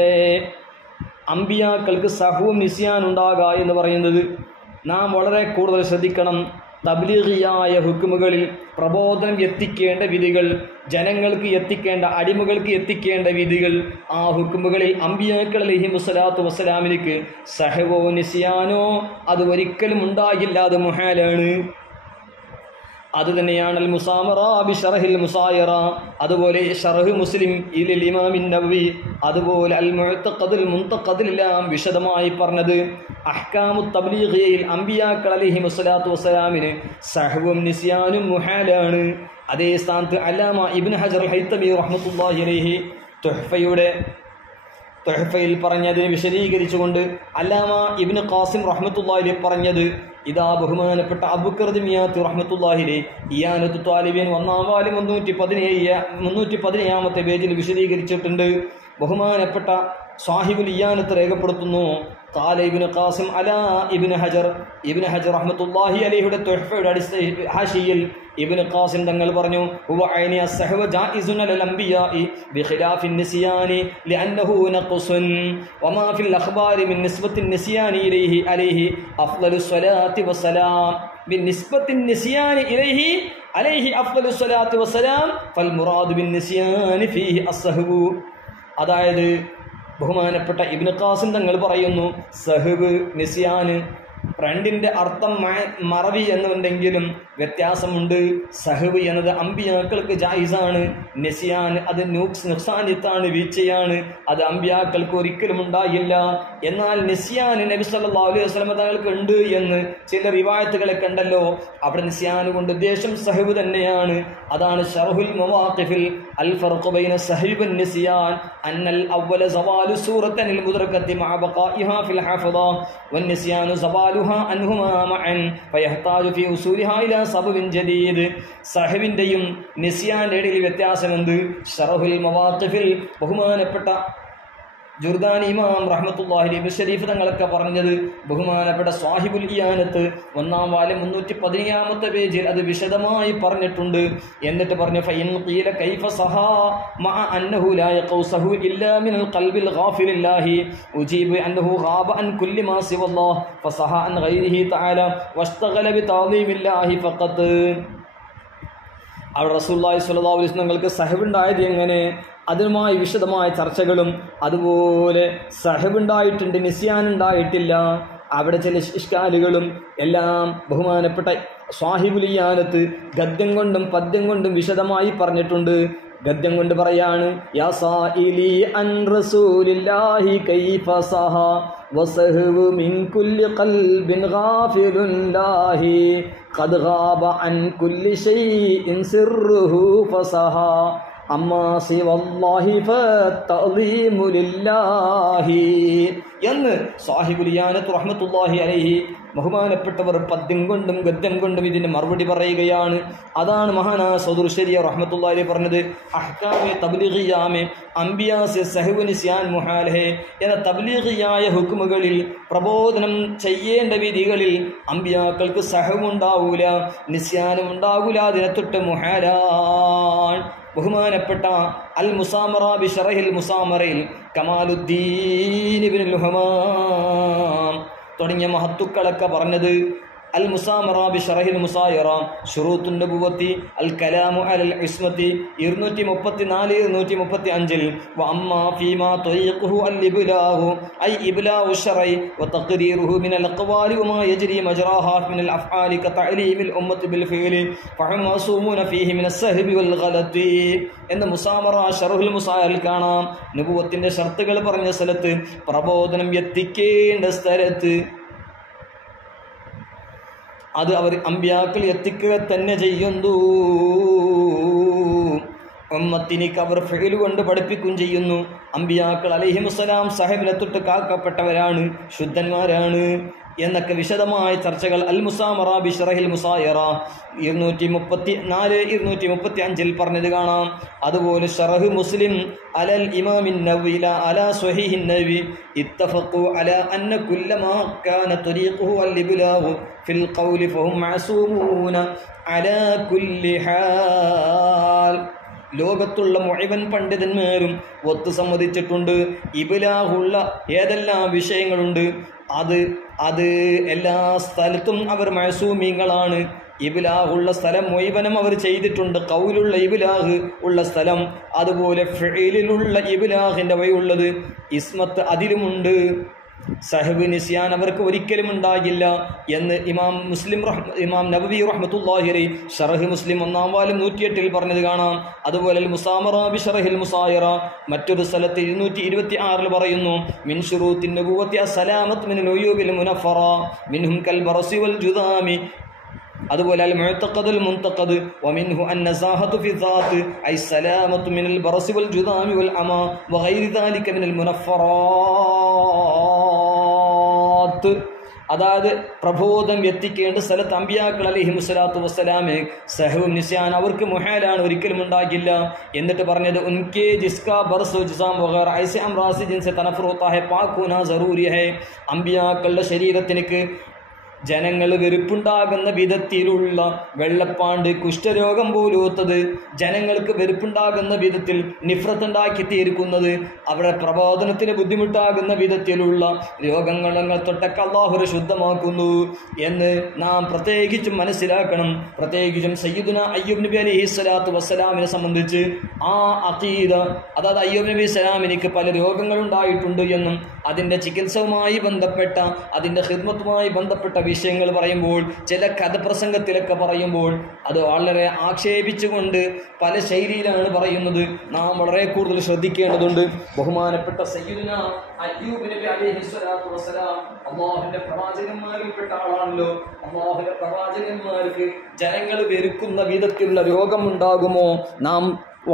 അമ്പിയാക്കൾക്ക് സഹവും നിസ്യാൻ ഉണ്ടാകുക എന്ന് പറയുന്നത് നാം വളരെ കൂടുതൽ ശ്രദ്ധിക്കണം. തബ്ലീഗിയായ ഹുക്കുമുകളിൽ പ്രബോധനം എത്തിക്കേണ്ട വിധികൾ, ജനങ്ങൾക്ക് എത്തിക്കേണ്ട, അടിമകൾക്ക് എത്തിക്കേണ്ട വിധികൾ, ആ ഹുക്കുമുകളിൽ അമ്പിയാക്കൾ അലൈഹിമുസ്സലാത്തു വസ്സലാമിലേക്ക് സഹവോ നിസ്യാനോ അത് ഒരിക്കലും ഉണ്ടാകില്ല, അത് മുഹാലാണ്. അതുതന്നെയാണ് അൽ മുസാമറ ബി ഷറഹിൽ മുസായറ, അതുപോലെ ഷറഹ് മുസ്ലിം ഇലിൽ ഇമാമിൻ നവവി, അതുപോലെ അൽ മുഅ്തഖദുൽ മുൻതഖദിലെല്ലാം വിശദമായി പറഞ്ഞത്. അഹ്കാമു തബ്ലീഗിയയിൽ അംബിയാക്കൾ അലൈഹിമുസ്സലാത്തു വസ്സലാമിന് സഹവും നിസ്യാനും മുഹാലാണ്. അതേ സ്ഥാനത്ത് അല്ലാമ ഇബ്നു ഹജർ അൽ ഹൈതമി റഹ്മത്തുള്ളാഹി അലൈഹി തുഹ്ഫയിൽ പറഞ്ഞതിനെ വിശദീകരിച്ചുകൊണ്ട് അല്ലാമ ഇബ്നു ഖാസിം റഹ്മത്തുള്ളാഹി അലൈഹി പറഞ്ഞത്, ഇതാ ബഹുമാനപ്പെട്ട അബൂബക്കർ ദിമിയാത്തി റഹ്മത്തുള്ളാഹി അലൈഹി ഇയാനത്തു ത്വാലിബീൻ 1-ാം വാല്യം 317 പേജിൽ വിശദീകരിച്ചിട്ടുണ്ട്. ബഹുമാനപ്പെട്ട സാഹിബുൽ ഇയാനത്ത് രേഖപ്പെടുത്തുന്നു, ഖാല ഇബ്നു ഖാസിം അലാ ഇബ്നു ഹജർ റഹ്മത്തുള്ളാഹി അലൈഹിയുടെ തുഹ്ഫയുടെ ഹാഷിയിൽ ഇബ്നു ഖാസിം തങ്ങൾ പറഞ്ഞു, ഹുവ ഐനി അസ്സഹവ ജായിസുൻ അലൽ അംബിയാഇ ബിഖിലാഫി നിസ്യാനി ലിഅന്നഹു നഖ്സുൻ വമാ ഫിൽ അഖ്ബാരി മിൻ നിസ്ബത്തി നിസ്യാനി ഇലൈഹി അലൈഹി അഫ്ളലുസ് സ്വലാത്തി വസ്സലാം ബിനിസ്ബത്തി നിസ്യാനി ഇലൈഹി അലൈഹി അഫ്ളലുസ് സ്വലാത്തി വസ്സലാം ഫൽ മുറാദു ബിൻ നിസ്യാനി ഫീഹി അസ്സഹവു. അതായത് ബഹുമാനപ്പെട്ട ഇബ്നു ഖാസിം തങ്ങൾ പറയുന്നു, സഹവ് നിസ്യാന് രണ്ടിൻ്റെ അർത്ഥം മറവി എന്നുണ്ടെങ്കിലും വ്യത്യാസമുണ്ട്. സഹവ് എന്നത് അമ്പിയാക്കൾക്ക് ജായിസാണ്, നിസ്യാൻ അത് നുക്സാനിത്താണ്, വീഴ്ചയാണ്, അത് അമ്പിയാക്കൾക്ക് ഒരിക്കലും ഉണ്ടായില്ല. എന്നാൽ നിസ്യാൻ നബി സല്ലല്ലാഹു അലൈഹി വസല്ലം തങ്ങൾക്ക് ഉണ്ട് എന്ന് ചില റിവായത്തുകളെ കണ്ടല്ലോ, അവിടെ നിസ്യാൻ കൊണ്ട് ഉദ്ദേശം സഹവ് തന്നെയാണ്. അതാണ് ശർഹുൽ മവാഖിഫിൽ അൽ ഫർഖു ബൈന സഹ്വി വൻ നിസ്യാൻ അന്നൽ അവ്വല സവാലു സൂറത്തനിൽ മുദ്റകത്തി മഅ ബഖാഇഹാ ഫിൽ ഹഫള വൻ നിസ്യാനു സവാലുഹാ അൻഹുമാ മഅൻ ഫയഹ്താജു ഫീ ഉസൂലിഹാ ഇലാ സബബിൻ ജദീദ്. സഹവിന്റെയും നിസ്യാന്റെ ഇടയിൽ വ്യത്യാസമുണ്ട്. ശർഹുൽ മവാഖിഫിൽ ബഹുമാനപ്പെട്ട ജുർദാനി ഇമാം റഹ്മത്തുള്ളാഹി അലൈഹി ഷരീഫ് തങ്ങളൊക്കെ പറഞ്ഞത്, ബഹുമാനപ്പെട്ട സാഹിബുൽ ഇയാനത്ത് 1-ാം വാല്യം 317 പേജിൽ അത് വിശദമായി പറഞ്ഞിട്ടുണ്ട്. എന്നിട്ട് പറഞ്ഞു, ഫഇൻ ഖീല കൈഫ സഹാ മഅ അന്നഹു ലാ യഖൗസഹു ഇല്ലാ മിനൽ ഖൽബിൽ ഗാഫിലില്ലാഹി ഉജീബു അന്നഹു ഗാബ അൻ കുല്ലി മാ സിവല്ലാഹ് ഫസഹ അൻ ഗൈരിഹി തആല വസ്തഗല ബിതഅദീമില്ലാഹി ഫഖത്ത്. അവിടെ റസൂലുള്ളാഹി സ്വല്ലല്ലാഹു അലൈഹി വസല്ലം തങ്ങൾക്ക് സഹബുണ്ടായത് എങ്ങനെ, അതിനുമായി വിശദമായ ചർച്ചകളും, അതുപോലെ സഹബുണ്ടായിട്ടുണ്ട്, നിസ്യാൻ ഉണ്ടായിട്ടില്ല, അവിടെ ചില ഇഷ്കാലുകളും എല്ലാം ബഹുമാനപ്പെട്ട സാഹിബുൽ ഇയാനത്ത് ഗദ്യം കൊണ്ടും പദ്യം കൊണ്ടും വിശദമായി പറഞ്ഞിട്ടുണ്ട്. ഗദ്യം കൊണ്ട് പറയാണ്, യാ സായിലി അൻ റസൂലില്ലാഹി കൈഫ സഹ വസഹു മിൻ കുല്ലി ഖൽബിൻ ഗാഫിലുൻ ലാഹി ഖദ് ഗാബ അൻ കുല്ലി ഷൈഇൻ സിർറുഹു ഫസഹ അമ്മാ സിവല്ലാഹി ഫതഅദീമു ലില്ലാഹി എന്ന് സാഹിബുൽ ഇയാനത്ത് റഹ്മത്തുള്ളാഹി അലൈഹി ബഹുമാനപ്പെട്ടവർ പദ്യം കൊണ്ടും ഗദ്യം കൊണ്ടും ഇതിന് മറുപടി പറയുകയാണ്. അതാണ് മഹാനാ സദുർ ശരിയ റഹ്മത്തുള്ളാഹി അലൈഹി പറഞ്ഞത്, അഹ്കാമെ തബ്ലീഗിയാമെ അംബിയാസെ സഹ്വ നിസ്യാൻ മുഹാലഹെ എന്ന തബ്ലീഗിയായ ഹുക്മുകളിൽ, പ്രബോധനം ചെയ്യേണ്ട വിധികളിൽ അംബിയാക്കൾക്ക് സഹവും ഉണ്ടാവൂല, നിസ്യാനും ഉണ്ടാവൂല, അതിനെ തൊട്ട് മുഹാലാൻ. ബഹുമാനപ്പെട്ട അൽ മുസാമറ ബി ശറഹിൽ മുസാമറയിൽ കമാലുദ്ദീൻ ഇബ്നുൽ ഹമാം തുടങ്ങിയ മഹത്തുക്കളൊക്കെ പറഞ്ഞത് അൽ മുസാമറ ബി ശറഹിൽ മുസായറ ശുറൂത്തുൻ നബുവത്തി അൽ കലാമു അലൽ ഇസ്മത്തി 234 235 വ അമ്മാ ഫീമാ തരീഖുഹു അൽ ഇബ്ലാഹു ഐ ഇബ്ലാഉ ശറഇ വ തഖ്രീറുഹു മിനൽ അഖ്വാലി വമാ യജ്രി മജ്റാഹാ മിനൽ അഫ്ആലി കതഅലീമിൽ ഉമ്മത്തി ബിൽ ഫിഅലി ഫഹും മഅസൂമൂന ഫീഹി മിനസ് സഹബി വൽ ഗലത്തി എന്ന മുസാമറ ശറഹുൽ മുസായറിൽ കാണാം. നബുവത്തിന്റെ ഷർത്തുകൾ പറഞ്ഞ സ്ഥലത്ത്, പ്രബോധനം എത്തിക്കേണ്ട സ്ഥലത്ത് അത് അവർ അമ്പിയാക്കൾ എത്തിക്കുക തന്നെ ചെയ്യുന്നു. ഉമ്മത്തിനിക്ക് അവർ ഫിഅൽ കൊണ്ട് പഠിപ്പിക്കുകയും ചെയ്യുന്നു. അമ്പിയാക്കൾ അലൈഹിമുസ്സലാം സാഹിബിനെ തൊട്ട് കാക്കപ്പെട്ടവരാണ്, ശുദ്ധന്മാരാണ് എന്നൊക്കെ വിശദമായ ചർച്ചകൾ അൽ മുസാമറ ബി ശറഹിൽ മുസായറ 234 235 പറഞ്ഞത് കാണാം. അതുപോലെ ശറഹ് മുസ്ലിം അലൽ ഇമാമിൻ നവവി അലാ സ്വഹീഹിൻ നവവി ഇത്തഫഖു അലാ അന്ന കുല്ലമാ കാന തരീഖുഹു അൽ ഇബ്ലാഹു ഫിൽ ഖൗലി ഫഹും മഅസൂമൂന അലാ കുല്ലി ഹാൽ. ലോകത്തുള്ള മുഴുവൻ പണ്ഡിതന്മാരും ഒത്തു സമ്മതിച്ചിട്ടുണ്ട്, ഇബ്ലാഹുള്ള ഏതെല്ലാം വിഷയങ്ങളുണ്ട് അത് എല്ലാ സ്ഥലത്തും അവർ മഅസൂമീങ്ങളാണ്. ഇബ്ലാഹുള്ള സ്ഥലം മുഴുവനും അവർ ചെയ്തിട്ടുണ്ട്. ഖൗലുള്ള ഇബ്ലാഹ് ഉള്ള സ്ഥലം, അതുപോലെ ഫിഇലിലുള്ള ഇബ്ലാഹിന്റെ വഴിയുള്ളത്, ഇസ്മത്ത് അതിലുമുണ്ട്. സഹബ് നിസ്യാൻ അവർക്ക് ഒരിക്കലും ഉണ്ടാകില്ല എന്ന് ഇമാം നബവി റഹ്മത്തുള്ളാഹി അലൈഹി ശറഹ് മുസ്ലിം 1-ാം വാല്യം 108 പറഞ്ഞത് കാണാം. അതുപോലെ മുസാമറ ബി ശറഹിൽ മുസായറ മറ്റൊരു സ്ഥലത്ത് 226 പറയുന്നു, മിൻ ശുറൂത്തിൻ നബുവത്തി അസ്സലാമത്ത് മിനൽ ഉയൂബിൽ മുനഫറ മിൻഹും കൽ ബറസി വൽ ജുദാമി. അതുപോലെ അൽ മുഅ്തഖദുൽ മുൻതഖദ് വമിൻഹു അൻ-നസാഹതു ഫി ദാത്ത് ഐ സലാമത്തു മിനൽ ബറസി വൽ ജുദാമി വൽ അമാ വഗൈരി ദാലിക മിനൽ മുനഫറാത്ത്. അതായത് പ്രബോധനം എത്തിക്കേണ്ട സ്ഥലത്ത് അമ്പിയാക്കൾ അലൈഹിമുസ്സലാത്തു വസ്സലാമെ സഹവും നിസ്യാൻ അവർക്ക് മുഹാലാണ്, ഒരിക്കലും ഉണ്ടാകില്ല. എന്നിട്ട് പറഞ്ഞത് ഉൻകെ ജിസ്കാ ബർസ് ജിസാം വഗൈറ ഐസെ അംറാസി ജിൻസെ തനഫറുത ഹൈ പാക് ഹോനാ ജറൂരി ഹൈ. അമ്പിയാക്കളുടെ ശരീരത്തിലേക്ക് ജനങ്ങൾ വെറുപ്പുണ്ടാകുന്ന വിധത്തിലുള്ള വെള്ളപ്പാണ്ട്, കുഷ്ഠരോഗം പോലൂത്തത്, ജനങ്ങൾക്ക് വെറുപ്പുണ്ടാകുന്ന വിധത്തിൽ നിഫ്രത്തുണ്ടാക്കി തീർക്കുന്നത്, അവരുടെ പ്രബോധനത്തിന് ബുദ്ധിമുട്ടാകുന്ന വിധത്തിലുള്ള രോഗങ്ങൾ തൊട്ടൊക്കെ അല്ലാഹു ശുദ്ധമാക്കുന്നു എന്ന് നാം പ്രത്യേകിച്ചും മനസ്സിലാക്കണം. പ്രത്യേകിച്ചും സയ്യിദുന അയ്യൂബ് നബി അലൈഹിസ്സലാത്തു വസ്സലാമിനെ സംബന്ധിച്ച് ആ അഖീദ, അതായത് അയ്യൂബ് നബി സ്വലാമിനിക്ക് പല രോഗങ്ങളുണ്ടായിട്ടുണ്ട് എന്നും അതിൻ്റെ ചികിത്സയുമായി ബന്ധപ്പെട്ട, അതിൻ്റെ ഖിദ്മത്തുമായി ബന്ധപ്പെട്ട വിഷയങ്ങൾ പറയുമ്പോൾ, ചില കഥപ്രസംഗത്തിലൊക്കെ പറയുമ്പോൾ അത് വളരെ ആക്ഷേപിച്ചുകൊണ്ട് പല ശൈലിയിലാണ് പറയുന്നത്. നാം വളരെ കൂടുതൽ ശ്രദ്ധിക്കേണ്ടതുണ്ട്. ബഹുമാനപ്പെട്ട സയ്യിദുന അയ്യൂബ് നബി അലൈഹിസ്സലാത്തു വസ്സലാം അല്ലാഹുവിന്റെ പ്രവാചകന്മാരിൽപ്പെട്ട ആളാണല്ലോ. അല്ലാഹുവിന്റെ പ്രവാചകന്മാർക്ക് ജനങ്ങൾ വെറുക്കുന്ന വിധത്തിലുള്ള രോഗമുണ്ടാകുമോ നാം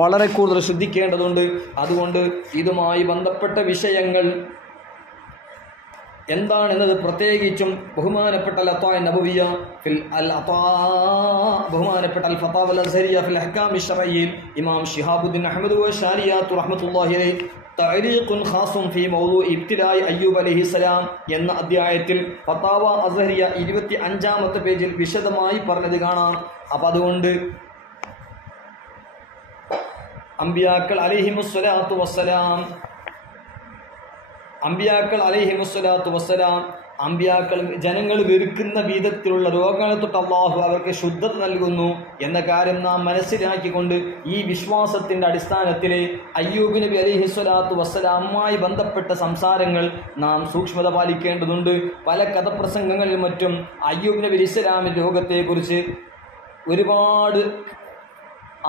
വളരെ കൂടുതൽ ശ്രദ്ധിക്കേണ്ടതുണ്ട്. അതുകൊണ്ട് ഇതുമായി ബന്ധപ്പെട്ട വിഷയങ്ങൾ എന്താണെന്നത് പ്രത്യേകിച്ചും ബഹുമാനപ്പെട്ട ബഹുമാനപ്പെട്ട അൽ ഫതാവ അൽ അസ്ഹരിയ ഫിൽ അഹ്കാമി ശറഈയിൽ ഇമാം ശിഹാബുദ്ദീൻ അഹ്മദ് വശാരിയാത്തു റഹ്മത്തുള്ളാഹി അലൈഹി തഅരീഖുൻ ഖാസുൻ ഫീ മൗദൂഇ ഇബ്തിലാഇ അയ്യൂബ് അലൈഹിസ്സലാം എന്ന അധ്യായത്തിൽ ഫതാവ അസ്ഹരിയ 25-ാമത്തെ പേജിൽ വിശദമായി പറഞ്ഞത് കാണാം. അപ്പം അതുകൊണ്ട് അമ്പിയാക്കൾ അലൈഹിമുസ്സലാത്തു വസ്സലാം അമ്പിയാക്കൾ ജനങ്ങൾ വെറുക്കുന്ന വിധത്തിലുള്ള രോഗങ്ങളെ തൊട്ട് അല്ലാഹു അവർക്ക് ശുദ്ധത നൽകുന്നു എന്ന കാര്യം നാം മനസ്സിലാക്കിക്കൊണ്ട് ഈ വിശ്വാസത്തിന്റെ അടിസ്ഥാനത്തിലെ അയ്യൂബ് നബി അലൈഹിസ്സലാത്തു വസ്സലാമുമായി ബന്ധപ്പെട്ട സംസാരങ്ങൾ നാം സൂക്ഷ്മത പാലിക്കേണ്ടതുണ്ട്. പല കഥപ്രസംഗങ്ങളിലും മറ്റും അയ്യൂബ് നബി അലൈഹിസ്സലാമിന്റെ രോഗത്തെക്കുറിച്ച് ഒരുപാട്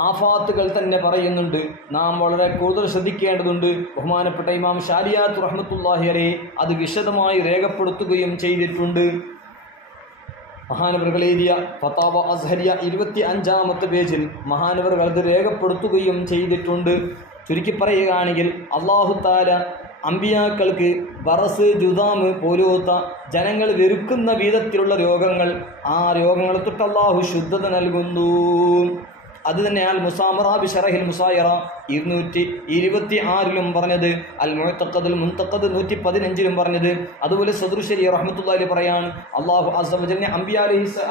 ആഫാത്തുകൾ തന്നെ പറയുന്നുണ്ട്. നാം വളരെ കൂടുതൽ ശ്രദ്ധിക്കേണ്ടതുണ്ട്. ബഹുമാനപ്പെട്ട ഇമാം ശാരിയാത്ത് റഹ്മത്തുള്ളാഹി അലൈഹി അത് വിശദമായി രേഖപ്പെടുത്തുകയും ചെയ്തിട്ടുണ്ട്. മഹാനവറുകൾ എഴുതിയ ഫതാവ അസ്ഹരിയ 25-ാമത്തെ പേജിൽ മഹാനവറുകൾ അത് രേഖപ്പെടുത്തുകയും ചെയ്തിട്ടുണ്ട്. ചുരുക്കി പറയുകയാണെങ്കിൽ അല്ലാഹു തആല അമ്പിയാക്കൾക്ക് ബറസ് ജുദാമ് പോലൂത്ത ജനങ്ങൾ വെറുക്കുന്ന വിധത്തിലുള്ള രോഗങ്ങൾ, ആ രോഗങ്ങളെ തൊട്ട് അല്ലാഹു ശുദ്ധത നൽകുന്നു. അത് തന്നെ അൽ മുസാമറ ബി ശറഹിൽ മുസായറ 226 പറഞ്ഞത്, അൽ മുഅ്തഖദുൽ മുൻതഖദ് 115 പറഞ്ഞത്. അതുപോലെ സദ്റുശരി റഹ്മത്തുള്ളാഹി പറയാണ്, അല്ലാഹു അസ്സ വജല്ല അംബിയാ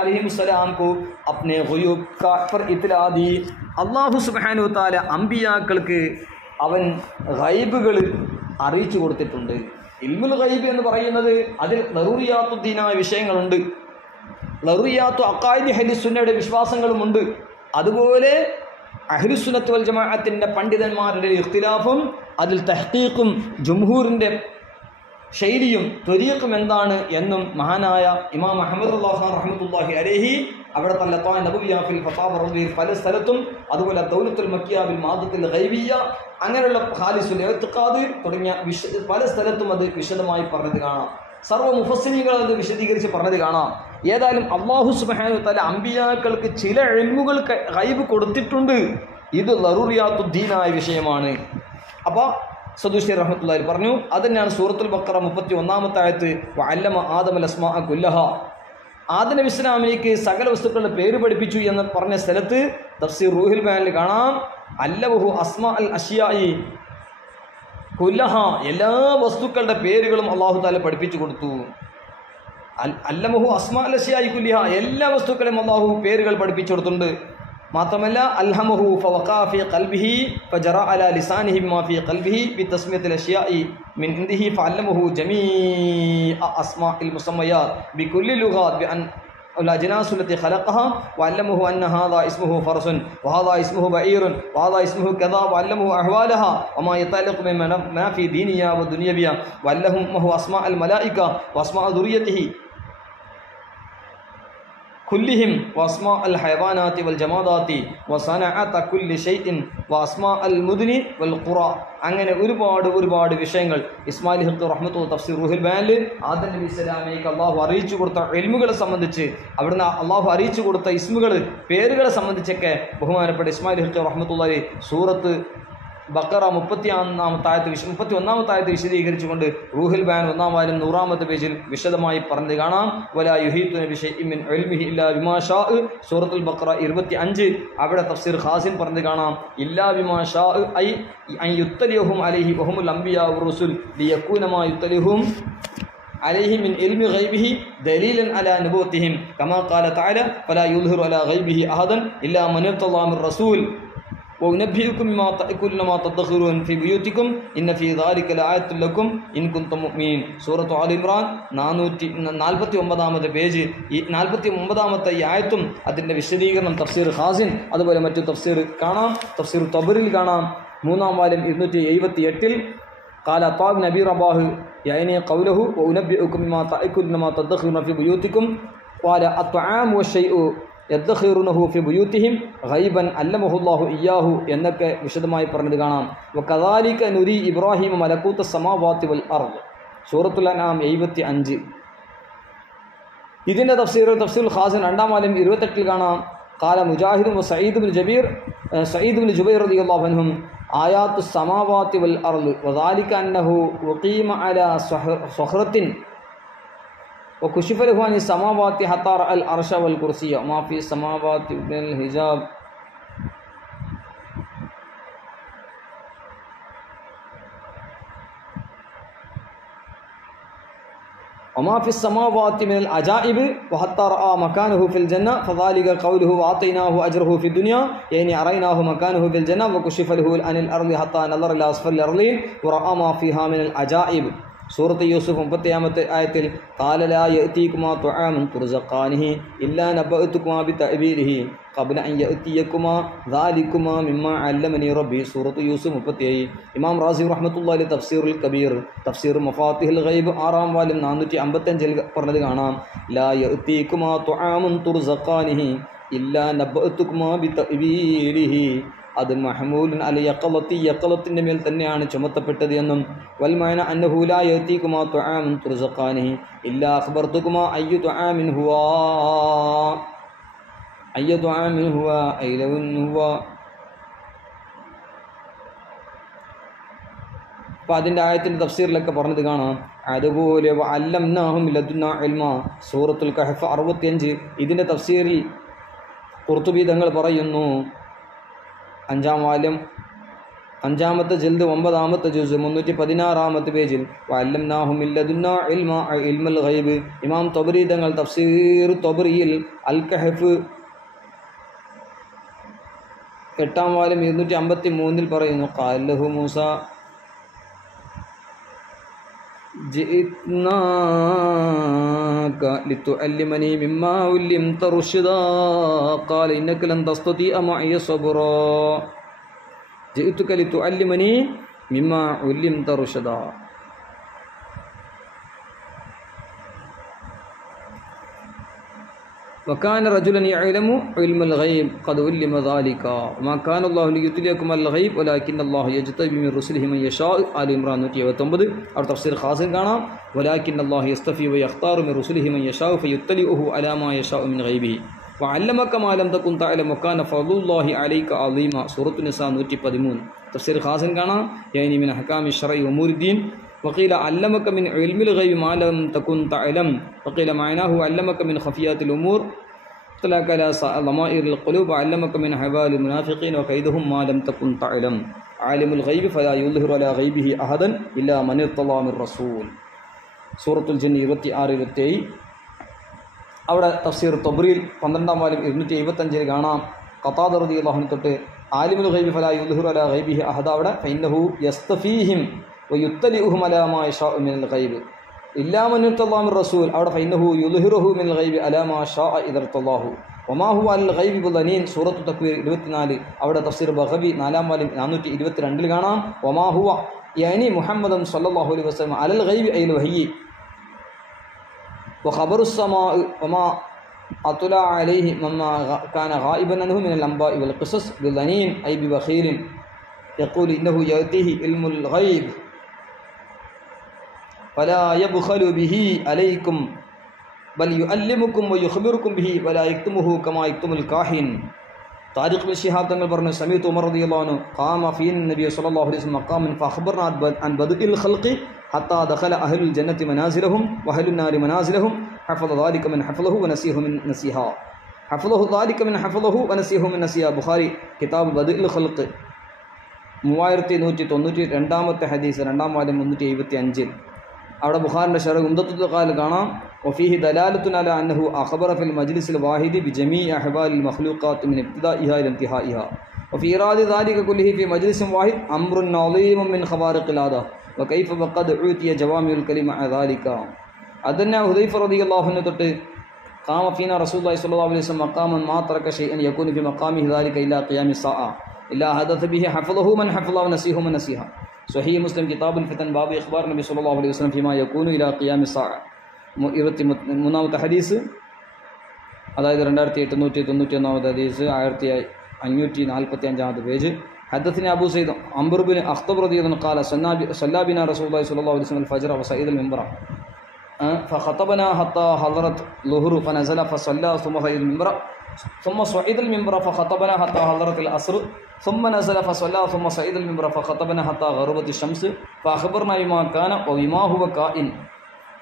അലൈഹിസ്സലാം കോ അപ്നെ ഗുയൂബ് കാ पर इत्ला दी. അല്ലാഹു സുബ്ഹാനഹു വ തആല അംബിയാക്കൾക്ക് അവൻ ഗൈബുകൾ അറിയിച്ചു കൊടുത്തിട്ടുണ്ട്. ഇൽമുൽ ഗൈബ് എന്ന് പറയുന്നത് അതിൽ ലറൂറിയാത്തുദ്ദീനായ വിഷയങ്ങളുണ്ട്, ലറൂറിയാത്തു അഖായിദി അഹ്ലുസുന്നയുടെ വിശ്വാസങ്ങളുമുണ്ട്. അതുപോലെ അഹ്ലുസുന്നത്ത് വൽ ജമാഅത്തിന്റെ പണ്ഡിതന്മാരുടെ ഇഖ്തിലാഫും അതിൽ തഹ്ഖീഖും ജംഹൂറിന്റെ ശൈലിയും ത്വരീഖും എന്താണ് എന്നും മഹാനായ ഇമാം അഹ്മദ് റഹ്മത്തുള്ളാഹി അലൈഹി അവിടുത്തെ ലത്താൻ നബവിയ ഫിൽ ഫതാവ റളിയിൽ പല സ്ഥലത്തും, അതുപോലെ ദൗലത്തുൽ മക്കിയ ബിൽ മാദത്തുൽ ഗൈബിയ്യ, അങ്ങനെയുള്ള ഖാലിസുൽ ഇഅ്തിഖാദ് തുടങ്ങിയ പല സ്ഥലത്തും അത് വിശദമായി പറഞ്ഞത് കാണാം. സർവ്വ മുഫസ്സിരീങ്ങൾ അത് വിശദീകരിച്ച് പറഞ്ഞത് കാണാം. ഏതായാലും അല്ലാഹു സുബ്ഹാനഹു വ തആല അമ്പിയാക്കൾക്ക് ചില ഇൽമുകൾ ഗൈബ് കൊടുത്തിട്ടുണ്ട്. ഇത് ലറൂറിയാത്തുദ്ദീനായ വിഷയമാണ്. അപ്പോൾ സദുശി റഹ്മത്തുള്ളാഹി പറഞ്ഞു, അതുതന്നെയാണ് സൂറത്തുൽ ബഖറ 31-ാമത്തെ ആയത്ത്, വഅല്ലമ ആദമൽ അസ്മാഅ കുല്ലഹ, ആദം നബി ഇസ്ലാമിലേക്ക് സകല വസ്തുക്കളുടെ പേര് പഠിപ്പിച്ചു എന്ന് പറഞ്ഞ സ്ഥലത്ത് തഫ്സീർ റൂഹുൽ ബയാനിൽ കാണാം, അല്ലവഹു അസ്മാ അൽ അഷ്യാഇ കുല്ലഹ, എല്ലാ വസ്തുക്കളുടെ പേരുകളും അല്ലാഹു തആല പഠിപ്പിച്ചു കൊടുത്തു. അല്ലമഹു അസ്മാ അൽ അഷ്യാഇ കുല്ലഹ, എല്ലാ വസ്തുക്കളെയും അല്ലാഹു പേരുകൾ പഠിപ്പിച്ചു കൊടുത്തിട്ടുണ്ട്. മാത്രമല്ല അൽഹമഹു ഫവഖാ ഫീ ഖൽബിഹി ഫജറ അലാ ലിസാനിഹി ബിമാ ഫീ ഖൽബിഹി ബിതസ്മിയത്തിൽ അഷ്യാഇ മിൻ ഇൻദിഹി ഫഅല്ലമഹു ജമീഅ അസ്മാഇൽ മുസമ്മയാത് ബികുല്ലി ലുഗാത് ബിഅൻ الأجناس التي خلقها وعلمه أن هذا اسمه فرس وهذا اسمه بعير وهذا اسمه كذا وعلمه أحوالها وما يتعلق بما في دينها ودنياها وعلمه أسماء الملائكة وأسماء ذريته كلهم وأسماء الحيوانات والجمادات وصنعة كل شيء وأسماء المدن والقرى. അങ്ങനെ ഒരുപാട് വിഷയങ്ങൾ ഇസ്മായിൽ ഹിഖ് റഹ്മത്തുള്ളാഹി തഫ്സീർ റൂഹുൽ ബയാനിൽ ആദം നബി ഇസ്ലാമിലേക്ക് അല്ലാഹു അറിയിച്ചു കൊടുത്ത ഇൽമുകളെ സംബന്ധിച്ച്, അവിടുന്ന് അല്ലാഹു അറിയിച്ചു കൊടുത്ത ഇസ്മുകൾ പേരുകളെ സംബന്ധിച്ചൊക്കെ ബഹുമാനപ്പെട്ട ഇസ്മായിൽ ഹിഖ് റഹ്മത്തുള്ളാഹി സൂറത്ത് ബഖറ 31-ാമത്തെ ആയത്ത് വിശദീകരിച്ചുകൊണ്ട് റൂഹുൽ ബയാൻ 1-ാം 100-ാമത്തെ പേജിൽ വിശദമായി പറഞ്ഞത് കാണാം. വലാ യുഹീതുന ബിശൈഇൻ മിൻ ഇൽമിഹി ഇല്ലാ ബിമാ ഷാ, സൂറത്തുൽ ബഖറ 25 അവിടെ തഫ്സീർ ഖാസിൻ പറഞ്ഞത് കാണാം, ഇല്ലാ ബിമാ ഷാ ഐ അൻ യുത്തലിഹും അലൈഹി വഹുമുൽ അംബിയാ വറുസുൽ ലിയകൂന മാ യുത്തലിഹും عليه من علم غيبه دليلا على نبوتهم كما قال تعالى فلا يظهر على غيبه أحدا إلا من ارتضى من رسول وأنبئكم بما تأكلون ما تدخرون في بيوتكم إن في ذلك لآية لكم إن كنتم مؤمنين. സൂറത്ത് ആൽ ഇംറാൻ 449-ാമത്തെ പേജ്, ഈ 49-ാമത്തെ ഈ ആയത്തും അതിൻ്റെ വിശദീകരണം തഫ്സീർ ഖാസിൻ അതുപോലെ മറ്റു തഫ്സീർ കാണാം. തഫ്സീർ തബറിൽ കാണാം 3-ാം വാല്യം 278 قال طاب نبي رباه يعني قوله وأنبئكم بما تأكلون ما تدخرون في بيوتكم قال الطعام والشيء യദ്ഖിറുനഹു ഫി ബുയൂതിഹിം ഗൈബൻ അല്ലമഹു അല്ലാഹു ഇയ്യാഹു എന്നൊക്കെ വിശദമായി പറഞ്ഞത് കാണാം. വകദാലിക നുരി ഇബ്രാഹിം മലകൂത സമാവാതി വൽ അർദ്, സൂറത്തുൽ അൻആം 75. ഇതിൻ്റെ തഫ്സീർ ഖാസിൻ 2-ാം വാല്യം 28 കാണാം. ഖാല മുജാഹിദും വസഈദ് ഇബ്നു ജുബൈർ റളിയല്ലാഹു അൻഹും ആയാത്തു സമാവാതി വൽ അർദ് വദാലിക അന്നഹു വഖീമ അലാ സഖറത്തിൻ وكشف له عن السماوات حتى رأى العرش والكرسي وما في السماوات من الحجاب وما في السماوات من العجائب وحتى رأى مكانه في الجنة فذلك قوله وآتيناه أجره في الدنيا يعني أريناه مكانه في الجنة وكشف له عن الأرض حتى نظر إلى أسفل الأرضين ورأى ما فيها من العجائب. സൂറത്ത് യൂസുഫ് 30-ാമത്തെ ആയത്തിൽ ഖാല ലാ യഅതീകുമാ തുആമുൻ തുർസഖാനിഹി ഇല്ലാ നബഅതുകുമാ ബിതഅബീലിഹി ഖബ്ല അൻ യഅതിയകുമാ ദാലികുമാ മിമ്മാ അല്ലമനി റബ്ബി, സൂറത്ത് യൂസുഫ് 37. ഇമാം റാസി റഹ്മത്തുള്ളാഹി അലൈഹി തഫ്സീറുൽ കബീർ തഫ്സീർ മഫാത്തിഹുൽ ഗൈബ് 6-ാം വാല്യം 455 പറഞ്ഞത് കാണാം, ലാ യഅതീകുമാ തുആമുൻ തുർസഖാനിഹി ഇല്ലാ നബഅതുകുമാ ബിതഅബീലിഹി, അത് മഹ്മൂലുൻ അല യഖലത്തി, യഖലത്തിൻ്റെ മേൽ തന്നെയാണ് ചുമത്തപ്പെട്ടത് എന്നും വൽമാന അന്നഹു ലാ യഅതീകുമാ തുആമുൻ തുർസഖാനിഹി ഇല്ലാ അഖ്ബർതുകുമാ അയ്യു തുആമിൻ ഹുവാ ഐലവുൻ ഹുവാ. അപ്പോൾ അതിൻ്റെ ആയത്തിൻ്റെ തഫ്സീറിലൊക്കെ പറഞ്ഞത് കാണാം. അതുപോലെ വഅല്ലംനാഹും ലദുന്നാ ഇൽമാ, സൂറത്തുൽ കഹ്ഫ് 65. ഇതിൻ്റെ തഫ്സീറിൽ ഖുർത്തുബി തങ്ങൾ പറയുന്നു 5-ാം വാല്യം 5-ാമത്തെ ജിൽദ് 9-ാമത്തെ ജുസ് 316-ാമത്തെ പേജിൽ വഅല്ലംനാഹു മിൻ ലദുന്നാ ഇൽമുൽ ഗൈബ്. ഇമാം തൊബരി തങ്ങൾ തഫ്സീർ തൊബരിയിൽ അൽ കഹഫ് 8-ാം വാല്യം 253 പറയുന്നു, ഖാല ലഹു മൂസ ജിഇത്നാക ലിതുഅല്ലിമനി മിമ്മാ ഉല്ലിംത റുശ്ദാ ഖാല ഇന്നക ലൻ തസ്തതിഅ മഇയ സബ്റാ ജിഇതുക ലിതുഅല്ലിമനി മിമ്മാ ഉല്ലിംത റുശ്ദാ. وكان رجلا يعلم علم الغيب قد علم ذلك وما كان الله ليطلعكم على الغيب ولكن الله يجتبي من رسله من يشاء. ആൽ ഇംറാൻ 179. അവർ തഫ്സീർ ഖാസിൻ കാണാം, ولكن الله يصطفي ويختار من رسله من يشاء فيطلعه على ما يشاء من غيبه وعلمك ما لم تكن تعلم وكان فضل الله عليك عظيما. സൂറത്തുൻ നിസാ 113. തഫ്സീർ ഖാസിൻ കാണാം, يعني من احكام الشرع وامور الدين. وقيل علمك من علم الغيب ما لم تكن تعلم وقيل معناه علمك من خفيات الأمور اطلعك على ضمائر القلوب علمك من حبال المنافقين وكيدهم ما لم تكن تعلم عالم الغيب فلا يظهر على غيبه أحدا إلا من ارتضى من رسول. സൂറത്തുൽ ജിൻ 26-27. അവിടെ തഫ്സീർ തൊബ്രിയിൽ 12-ാം വാല്യം 275 കാണാം, ഖതാദ റളിയല്ലാഹു അൻഹു തൊട്ട് ആലിമുൽ ഗൈബി ഫലാ യുദ്ഹിറു അലാ ഗൈബിഹി അഹദ. അവിടെ ഫഇന്നഹു യസ്തഫീഹിം വയുത്തലിഉഹും അലാ മാ യശാഉ മിനൽ ഗൈബ് ഇല്ലാ മൻ ഇർതദാ മിർ റസൂൽ. അവിടെ ഫഇന്നഹു യുദ്ഹിറുഹു മിനൽ ഗൈബി അലാ മാ ശാഅ ഇദ ഇർതദാഹു വമാ ഹുവ അൽ ഗൈബി ബിളനീൻ. സൂറത്തു തക്വീർ 24. അവിടെ തഫ്സീർ ബഗവി 4-ാം വാല്യം 422 കാണാം, വമാ ഹുവ യഅനി മുഹമ്മദൻ സ്വല്ലല്ലാഹു അലൈഹി വസല്ലം അലൽ ഗൈബി അൽ വഹയി വഖബറുസ് സമാ വമാ അത്ല അലൈഹി മമ്മാ കാന ഗായിബൻ അൻഹു മിനൽ അംബാഇ വൽ ഖിസസ് ബിളനീൻ ഐ ബിബഖീലിൻ യഖൂലു ഇന്നഹു യഅതിഹി ഇൽമുൽ ഗൈബ് فلا يبخل به عليكم بل يعلمكم ويخبركم به ولا يكتمه كما يكتم الكاهن. طارق بن شهاب തങ്ങൾ പറഞ്ഞു, സമീഅ്തു ഉമർ റളിയല്ലാഹു അൻഹു ഖാമ ഫീന നബി സ്വല്ലല്ലാഹു അലൈഹി വസല്ലം മഖാമൻ ഫഅഖബർനാ അൻ ബദ്ഇൽ ഖൽഖി ഹത്താ ദഖല അഹ്ലുൽ ജന്നത്തി മനാസിലഹും വഅഹ്ലുൻ നാരി മനാസിലഹും ഹഫള ദാലിക മിൻ ഹഫളഹു വനസിഹു മിൻ നസിഹാ ഹഫളഹു ദാലിക മിൻ ഹഫളഹു വനസിഹു മിൻ നസിഹാ. ബുഖാരി കിതാബ് ബദ്ഇൽ ഖൽഖ് 3192-ാമത്തെ ഹദീസ് 2-ാം വാല്യം 375. അവിടെ ബുഖാരിന്റെ ശറഹ് ഉംദത്തുൽ ഖാൽ കാണാം, വഫീഹി ദലാലത്തുൻ അലാ അന്നഹു അഖബറ ഫിൽ മജ്ലിസിൽ വാഹിദി ബിജമീഇ അഹ്വാലിൽ മഖ്ലൂഖാത്ത് മിൻ ഇബ്തിദാഇഹാ ഇലാ ഇന്തിഹാഇഹാ വഫീ ഇറാദി ദാലിക കുല്ലിഹി ഫീ മജ്ലിസിൻ വാഹിദ് അംറുൻ അളീമുൻ മിൻ ഖവാരിഖിൽ ആദ വകൈഫ വഖദ് ഉതിയ ജവാമിഉൽ കലിമ അദാലിക. അദന്ന ഹുദൈഫ റളിയല്ലാഹു അൻഹു തൊട്ട് ഖാമ ഫീന റസൂലുള്ളാഹി സ്വല്ലല്ലാഹു അലൈഹി വസല്ലം മഖാമൻ മാ തറക ഷൈഅൻ യകൂനു ഫീ മഖാമിഹി ദാലിക ഇലാ ഖിയാമിസ് സാഅ ഇല്ലാ ഹദഥ ബിഹി ഹഫളഹു മൻ ഹഫളഹു വനസിഹു മൻ നസിഹ. സ്വഹീഹ് മുസ്ലിം കിതാബുൽ ഫിതൻ ബാബ് ഇഖ്ബാർ നബി സ്വല്ലല്ലാഹു അലൈഹി വസല്ലം ഫീമാ യകൂനു ഇലാ ഖിയാമിസ് സാഅ 23-ാമത്തെ ഹദീസ്, അതായത് 2891-ാമത്തെ ഹദീസ്, 1545-ാമത്തെ പേജ്. ഹദ്ദثني أبو سعيد عمرو بن أخطب رضي الله عنه قال صلى بنا رسول الله صلى الله عليه وسلم الفجر وصعد المنبر فخطبنا حتى حضرت الظهر فنزل فصلى ثم صعد المنبر ثم صعد المنبر فخطبنا حتى حضرت العصر ثم نزل فصلى ثم صعد المنبر فخطبنا حتى غربت الشمس فأخبرنا بما كان وبما هو كائن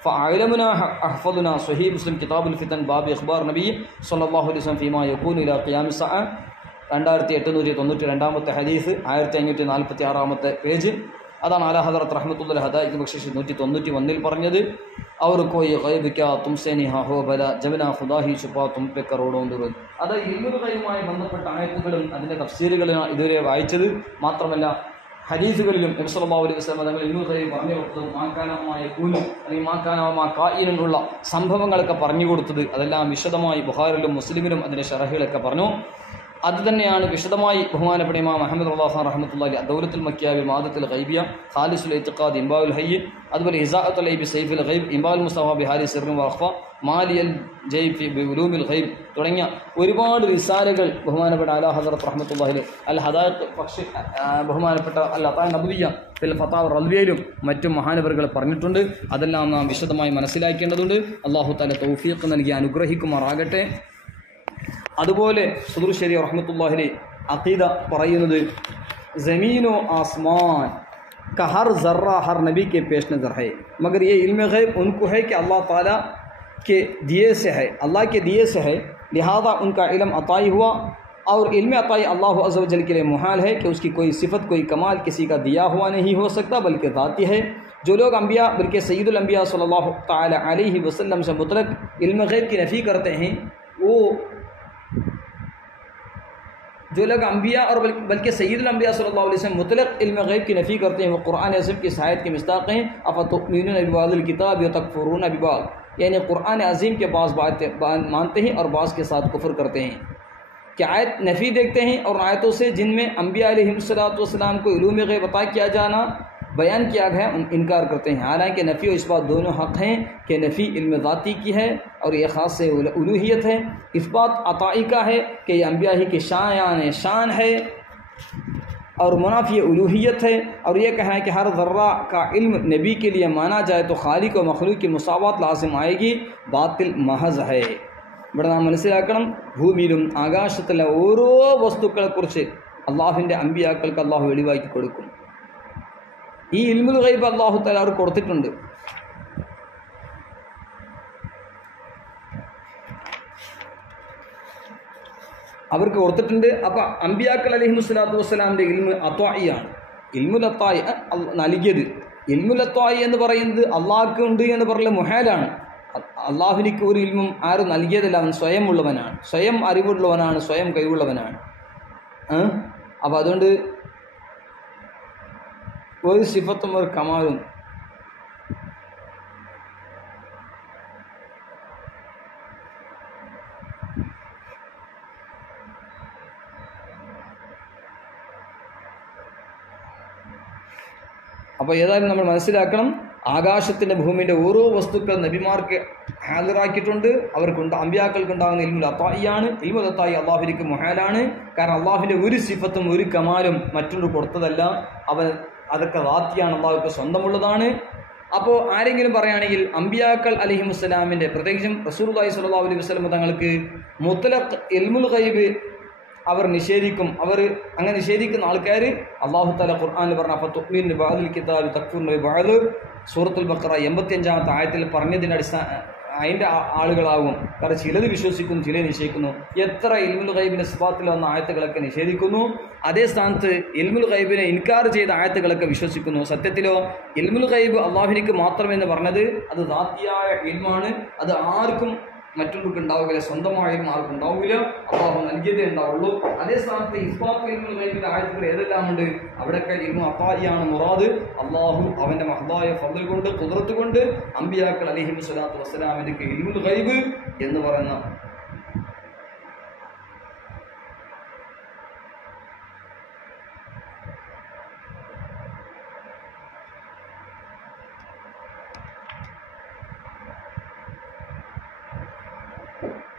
فعلمنا أحفظنا. صحيح مسلم كتاب الفتن باب إخبار نبي صلى الله عليه وسلم فيما يكون إلى قيام الساعة 2892-ാമത്തെ ഹദീസ്, 1546-ാമത്തെ പേജ്. അതാണ് അലാ ഹദറത്ത് റഹ്മത്തുള്ളാഹി ഹദായിക് ബഖ്ശിഷ് 191 പറഞ്ഞത്, और कोई गैब क्या तुमसे नहीं हो भला जबना खुदा ही छुपा तुम पे करोड़ों दुरूद. അത് ഇൽമുൽ ഗൈബുമായി ബന്ധപ്പെട്ട ആയത്തുകളും അതിൻ്റെ തഫ്സീലുകളും ഇതുവരെ വായിച്ചത് മാത്രമല്ല, ഹദീസുകളിലും നബി സല്ലല്ലാഹു അലൈഹി വസല്ലം തങ്ങൾ ഇൽമുൽ ഗൈബ് പറഞ്ഞു കൊടുത്തതും മാക്കാനമായ കൂനും അല്ലെങ്കിൽ മാക്കാനമായ കായിനുള്ള സംഭവങ്ങളൊക്കെ പറഞ്ഞു കൊടുത്തത് അതെല്ലാം വിശദമായി ബുഖാരിയിലും മുസ്ലിമിലും അതിൻ്റെ ഷറഹുകളൊക്കെ പറഞ്ഞു. അത് തന്നെയാണ് വിശദമായി ബഹുമാനപ്പെട്ട ഇമാം മുഹമ്മദ് റളിയല്ലാഹു റഹ്മത്തുള്ളാഹി ദൗലത്തുൽ മക്കിയ വിമാദത്തുൽ ഗൈബിയ ഖാലിസുൽ ഇഅ്തിഖാദ് ഇംബാഉൽ ഹയ്യ്, അതുപോലെ ഇസാഅത്തുൽ ലൈബി സൈഫുൽ ഗൈബ് ഇംബാഉൽ മുസ്തഫ ബിഹാരി സിർറുൻ വഖഫ മാലിയൽ ജൈബ് ബി ഉലൂമിൽ ഗൈബ് തുടങ്ങിയ ഒരുപാട് റിസാലകൾ ബഹുമാനപ്പെട്ട അലാ ഹദറത്ത് റഹ്മത്തുള്ളാഹി അൽ ഹദായിഖ് പക്ഷി ബഹുമാനപ്പെട്ട അൽ അതാ നബവിയ്യ ഫിൽ ഫതാവ റൽവിയയിലും മറ്റും മഹാനവറുകൾ പറഞ്ഞിട്ടുണ്ട്. അതെല്ലാം നാം വിശദമായി മനസ്സിലാക്കേണ്ടതുണ്ട്. അല്ലാഹു തആല തൗഫീഖ് നൽകി അനുഗ്രഹിക്കുമാറാകട്ടെ. അതുപോലെ സദർ ശരീഅ റഹ്മത്തുള്ളാഹി അഖീദ പറയുന്നത് ज़मीन और आसमान का हर ज़र्रा हर नबी के पेश नज़र है, मगर ये इल्म गैब उनको है कि अल्लाह ताला के दिए से है, अल्लाह के दिए से है, लिहाजा उनका इल्म अताई हुआ और इल्म अताई अल्लाह अज़्ज़ व जल के लिए मुहाल है कि उसकी कोई सिफत कोई कमाल किसी का दिया हुआ नहीं हो सकता, बल्कि ज़ाती है। जो लोग अम्बिया बल्कि सय्यदुल अंबिया सल्लल्लाहु तआला अलैहि वसल्लम से मुतलक इल्म गैब की नफ़ी करते हैं, वो जो लोग अम्बिया और बल्कि सय्यदुल अंबिया सल्लल्लाहु अलैहि वसल्लम मुतलक इल्म गैब की नफ़ी करते हैं, वो कुरान अज़ीम की आयत के मिस्दाक़ हैं। अफ़तुमिनूना बिबादिल किताब व तकफुरूना बिबाद, यानी कुरान अज़ीम के बाज़ बातें मानते हैं और बाज़ के साथ कुफ्र करते हैं। कि आयत नफ़ी देखते हैं और आयतों से जिनमें अम्बिया अलैहिस्सलातु वस्सलाम को इल्म गैब अता किया जाना बयान किया गया इनकार करते हैं। हालांकि नफ़ी और इस्बात दोनों हक़ हैं कि नफ़ी इल्म ज़ाती की है और ये ख़ास से उलूहियत है, इस्बात अताई का है कि ये अम्बिया ही की शान है और मुनाफी उलूहियत है। और ये कहा है कि हर ज़र्रा का इल्म नबी के लिए माना जाए तो खालिक और मखलूक की मुसावात लाजिम आएगी, बातिल महज है। ഇവിടെ നാം മനസ്സിലാക്കണം, ഭൂമിയിലും ആകാശത്തിലെ ഓരോ വസ്തുക്കളെക്കുറിച്ച് അള്ളാഹുവിൻ്റെ അമ്പിയാക്കൾക്ക് അള്ളാഹു വെളിവാക്കി കൊടുക്കും. ഈ ഇൽമുൽ ഗൈബ് അള്ളാഹു തആല അവർക്ക് കൊടുത്തിട്ടുണ്ട്. അവർക്ക് കൊടുത്തിട്ടുണ്ട്. അപ്പോൾ അമ്പിയാക്കൾ അലൈഹിസ്സലാത്തു വസ്സലാമിൻ്റെ ഇൽമു അത്വായിയാണ്. ഇൽമുൽ അത്വായി നൽകിയത്. ഇൽമുൽ അത്വായി എന്ന് പറയുന്നത് അള്ളാഹ്ക്ക് ഉണ്ട് എന്ന് പറയുന്നത് മുഹാലാണ്. അള്ളാഹുവിനിക്ക് ഒരു ഇൽമും ആരും നൽകിയതല്ല, അവൻ സ്വയം ഉള്ളവനാണ്, സ്വയം അറിവുള്ളവനാണ്, സ്വയം കഴിവുള്ളവനാണ്. അപ്പോൾ അതുകൊണ്ട് ഒരു സിഫത്തും ഒരു കമാലും അപ്പോൾ ഏതായാലും നമ്മൾ മനസ്സിലാക്കണം, ആകാശത്തിൻ്റെ ഭൂമിയുടെ ഓരോ വസ്തുക്കൾ നബിമാർക്ക് ഹാജരാക്കിയിട്ടുണ്ട്. അവർക്കുണ്ട് അമ്പിയാക്കൾക്കുണ്ടാകുന്ന ഇൽമുൽ അത്തായിയാണ്. ഇൽമുൽ അത്തായി അള്ളാഹുവിലേക്ക് മുഹാലാണ്. കാരണം അള്ളാഹുവിൻ്റെ ഒരു സിഫത്തും ഒരു കമാലും മറ്റൊരു കൊടുത്തതല്ല, അവൻ അതൊക്കെ റാത്തിയാണ്, അള്ളാഹുക്ക് സ്വന്തമുള്ളതാണ്. അപ്പോൾ ആരെങ്കിലും പറയുകയാണെങ്കിൽ അമ്പിയാക്കൾ അലൈഹിമുസ്സലാമിൻ്റെ പ്രത്യേകിച്ചും റസൂലുള്ളാഹി സ്വല്ലല്ലാഹു അലൈഹി വസല്ലം തങ്ങൾക്ക് മുത്ലഖ് ഇൽമുൽ ഗൈബ് അവർ നിഷേധിക്കും. അവർ അങ്ങനെ നിഷേധിക്കുന്ന ആൾക്കാർ അല്ലാഹു തആല ഖുർആനിൽ പറഞ്ഞ ഫതുമിനു ബഅദിൽ കിതാബി തക്ഫുറു ബിബഅദ് സൂറത്തുൽ ബഖറ 85-ാമത്തെ ആയത്തിൽ പറഞ്ഞതിൻ്റെ അതിൻ്റെ ആളുകളാകും. കാരണം ചിലത് വിശ്വസിക്കുന്നു, ചിലത് നിഷേധിക്കുന്നു. എത്ര ഇൽമുൽ ഗൈബിൻ്റെ സിഫാത്തിൽ വന്ന ആയത്തുകളൊക്കെ നിഷേധിക്കുന്നു, അതേ സ്ഥാനത്ത് ഇൽമുൽ ഗൈബിനെ ഇൻകാർ ചെയ്ത ആയത്തുകളൊക്കെ വിശ്വസിക്കുന്നു. സത്യത്തിലോ ഇൽമുൽ ഗൈബ് അള്ളാഹുവിനിക്ക് മാത്രമെന്ന് പറഞ്ഞത് അത് ദാത്തിയായ ഇൽമാണ്. അത് ആർക്കും മറ്റൊർക്ക് ഉണ്ടാവുകയില്ല, സ്വന്തമായും ആർക്കും ഉണ്ടാവില്ല, അള്ളാഹു നൽകിയതേ ഉണ്ടാവുള്ളൂ. അതേ സ്ഥാനത്ത് ഇസ്ബാത്ത് ഇൽമുൽ ഗൈബിന്റെ ആയത്തുകൾ ഏതെല്ലാം ഉണ്ട്, അവിടെയൊക്കെ ഇൽമു അത്തായിയാണ് മുറാദ്. അള്ളാഹു അവന്റെ മഹദായ ഫദ്ൽ കൊണ്ട് ഖുദ്റത്ത് കൊണ്ട് അമ്പിയാക്കൾ അലൈഹിസ്സലാത്തു വസ്സലാമിന്റെ ഇൽമുൽ ഗൈബ് എന്ന് പറയുന്ന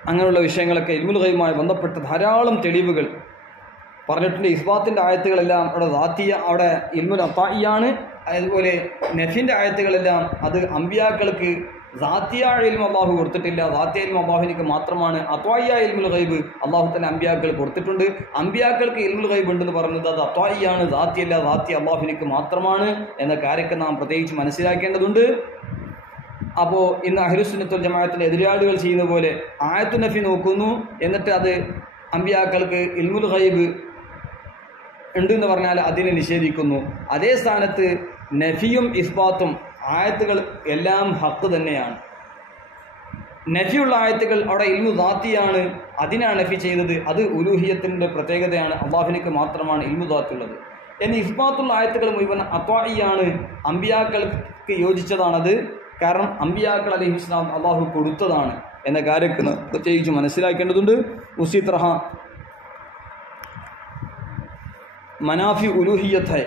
അങ്ങനെയുള്ള വിഷയങ്ങളൊക്കെ ഇൽമുൽ ഗൈബുമായി ബന്ധപ്പെട്ട ധാരാളം തെളിവുകൾ പറഞ്ഞിട്ടുണ്ട്. ഇസ്ബാത്തിൻ്റെ ആയത്തുകളെല്ലാം അവിടെ ദാത്തിയ, അവിടെ ഇൽമുൽ അത്തായിയാണ്. അതുപോലെ നഫിൻ്റെ ആയത്തുകളെല്ലാം അത് അമ്പിയാക്കൾക്ക് ദാത്തിയായ ഇൽമു അള്ളാഹു കൊടുത്തിട്ടില്ല, ദാത്തിയ ഇൽമു അള്ളാഹുവിനിക്ക് മാത്രമാണ്. അത്വായിയ ഇൽമുൽ ഗൈബ് അള്ളാഹു തന്നെ അമ്പിയാക്കൾ കൊടുത്തിട്ടുണ്ട്. അമ്പിയാക്കൾക്ക് ഇൽമുൽ ഗൈബ് ഉണ്ടെന്ന് പറയുന്നത് അത് അത്വായിയാണ്, ദാത്തിയല്ല, ദാത്തി അള്ളാഹുവിനിക്ക് മാത്രമാണ് എന്ന കാര്യമൊക്കെ നാം പ്രത്യേകിച്ച് മനസ്സിലാക്കേണ്ടതുണ്ട്. അപ്പോൾ ഇന്ന് അഹ്ലുസുന്നത്തുൽ ജമാഅത്തിന്റെ എതിരാളികൾ ചെയ്യുന്ന പോലെ ആയത്തു നഫി നോക്കുന്നു, എന്നിട്ട് അത് അമ്പിയാക്കൾക്ക് ഇൽമുൽ ഗൈബ് ഉണ്ടെന്ന് പറഞ്ഞാൽ അതിനെ നിഷേധിക്കുന്നു. അതേ സ്ഥാനത്ത് നഫിയും ഇസ്ബാത്തും ആയത്തുകൾ എല്ലാം ഹക്ക് തന്നെയാണ്. നഫിയുള്ള ആയത്തുകൾ അവിടെ ഇൽമു ദാത്തിയാണ്, അതിനാണ് നഫി ചെയ്തത്. അത് ഉലൂഹിയത്തിൻ്റെ പ്രത്യേകതയാണ്, അള്ളാഹുവിനിക്ക് മാത്രമാണ് ഇൽമു ദാത്തുള്ളത്. എന്നാൽ ഇസ്ബാത്തുള്ള ആയത്തുകൾ മുഴുവൻ അത്വായിയാണ്, അമ്പിയാക്കൾക്ക് യോജിച്ചതാണത്. കാരണം അമ്പിയാക്കൾ അലൈഹിസ്സലാം അള്ളാഹു കൊടുത്തതാണ് എന്ന കാര്യമൊക്കെ പ്രത്യേകിച്ച് മനസ്സിലാക്കേണ്ടതുണ്ട്. ഉസി തറഹ മനാഫി ഉലൂഹിയത്ത് ഹൈ,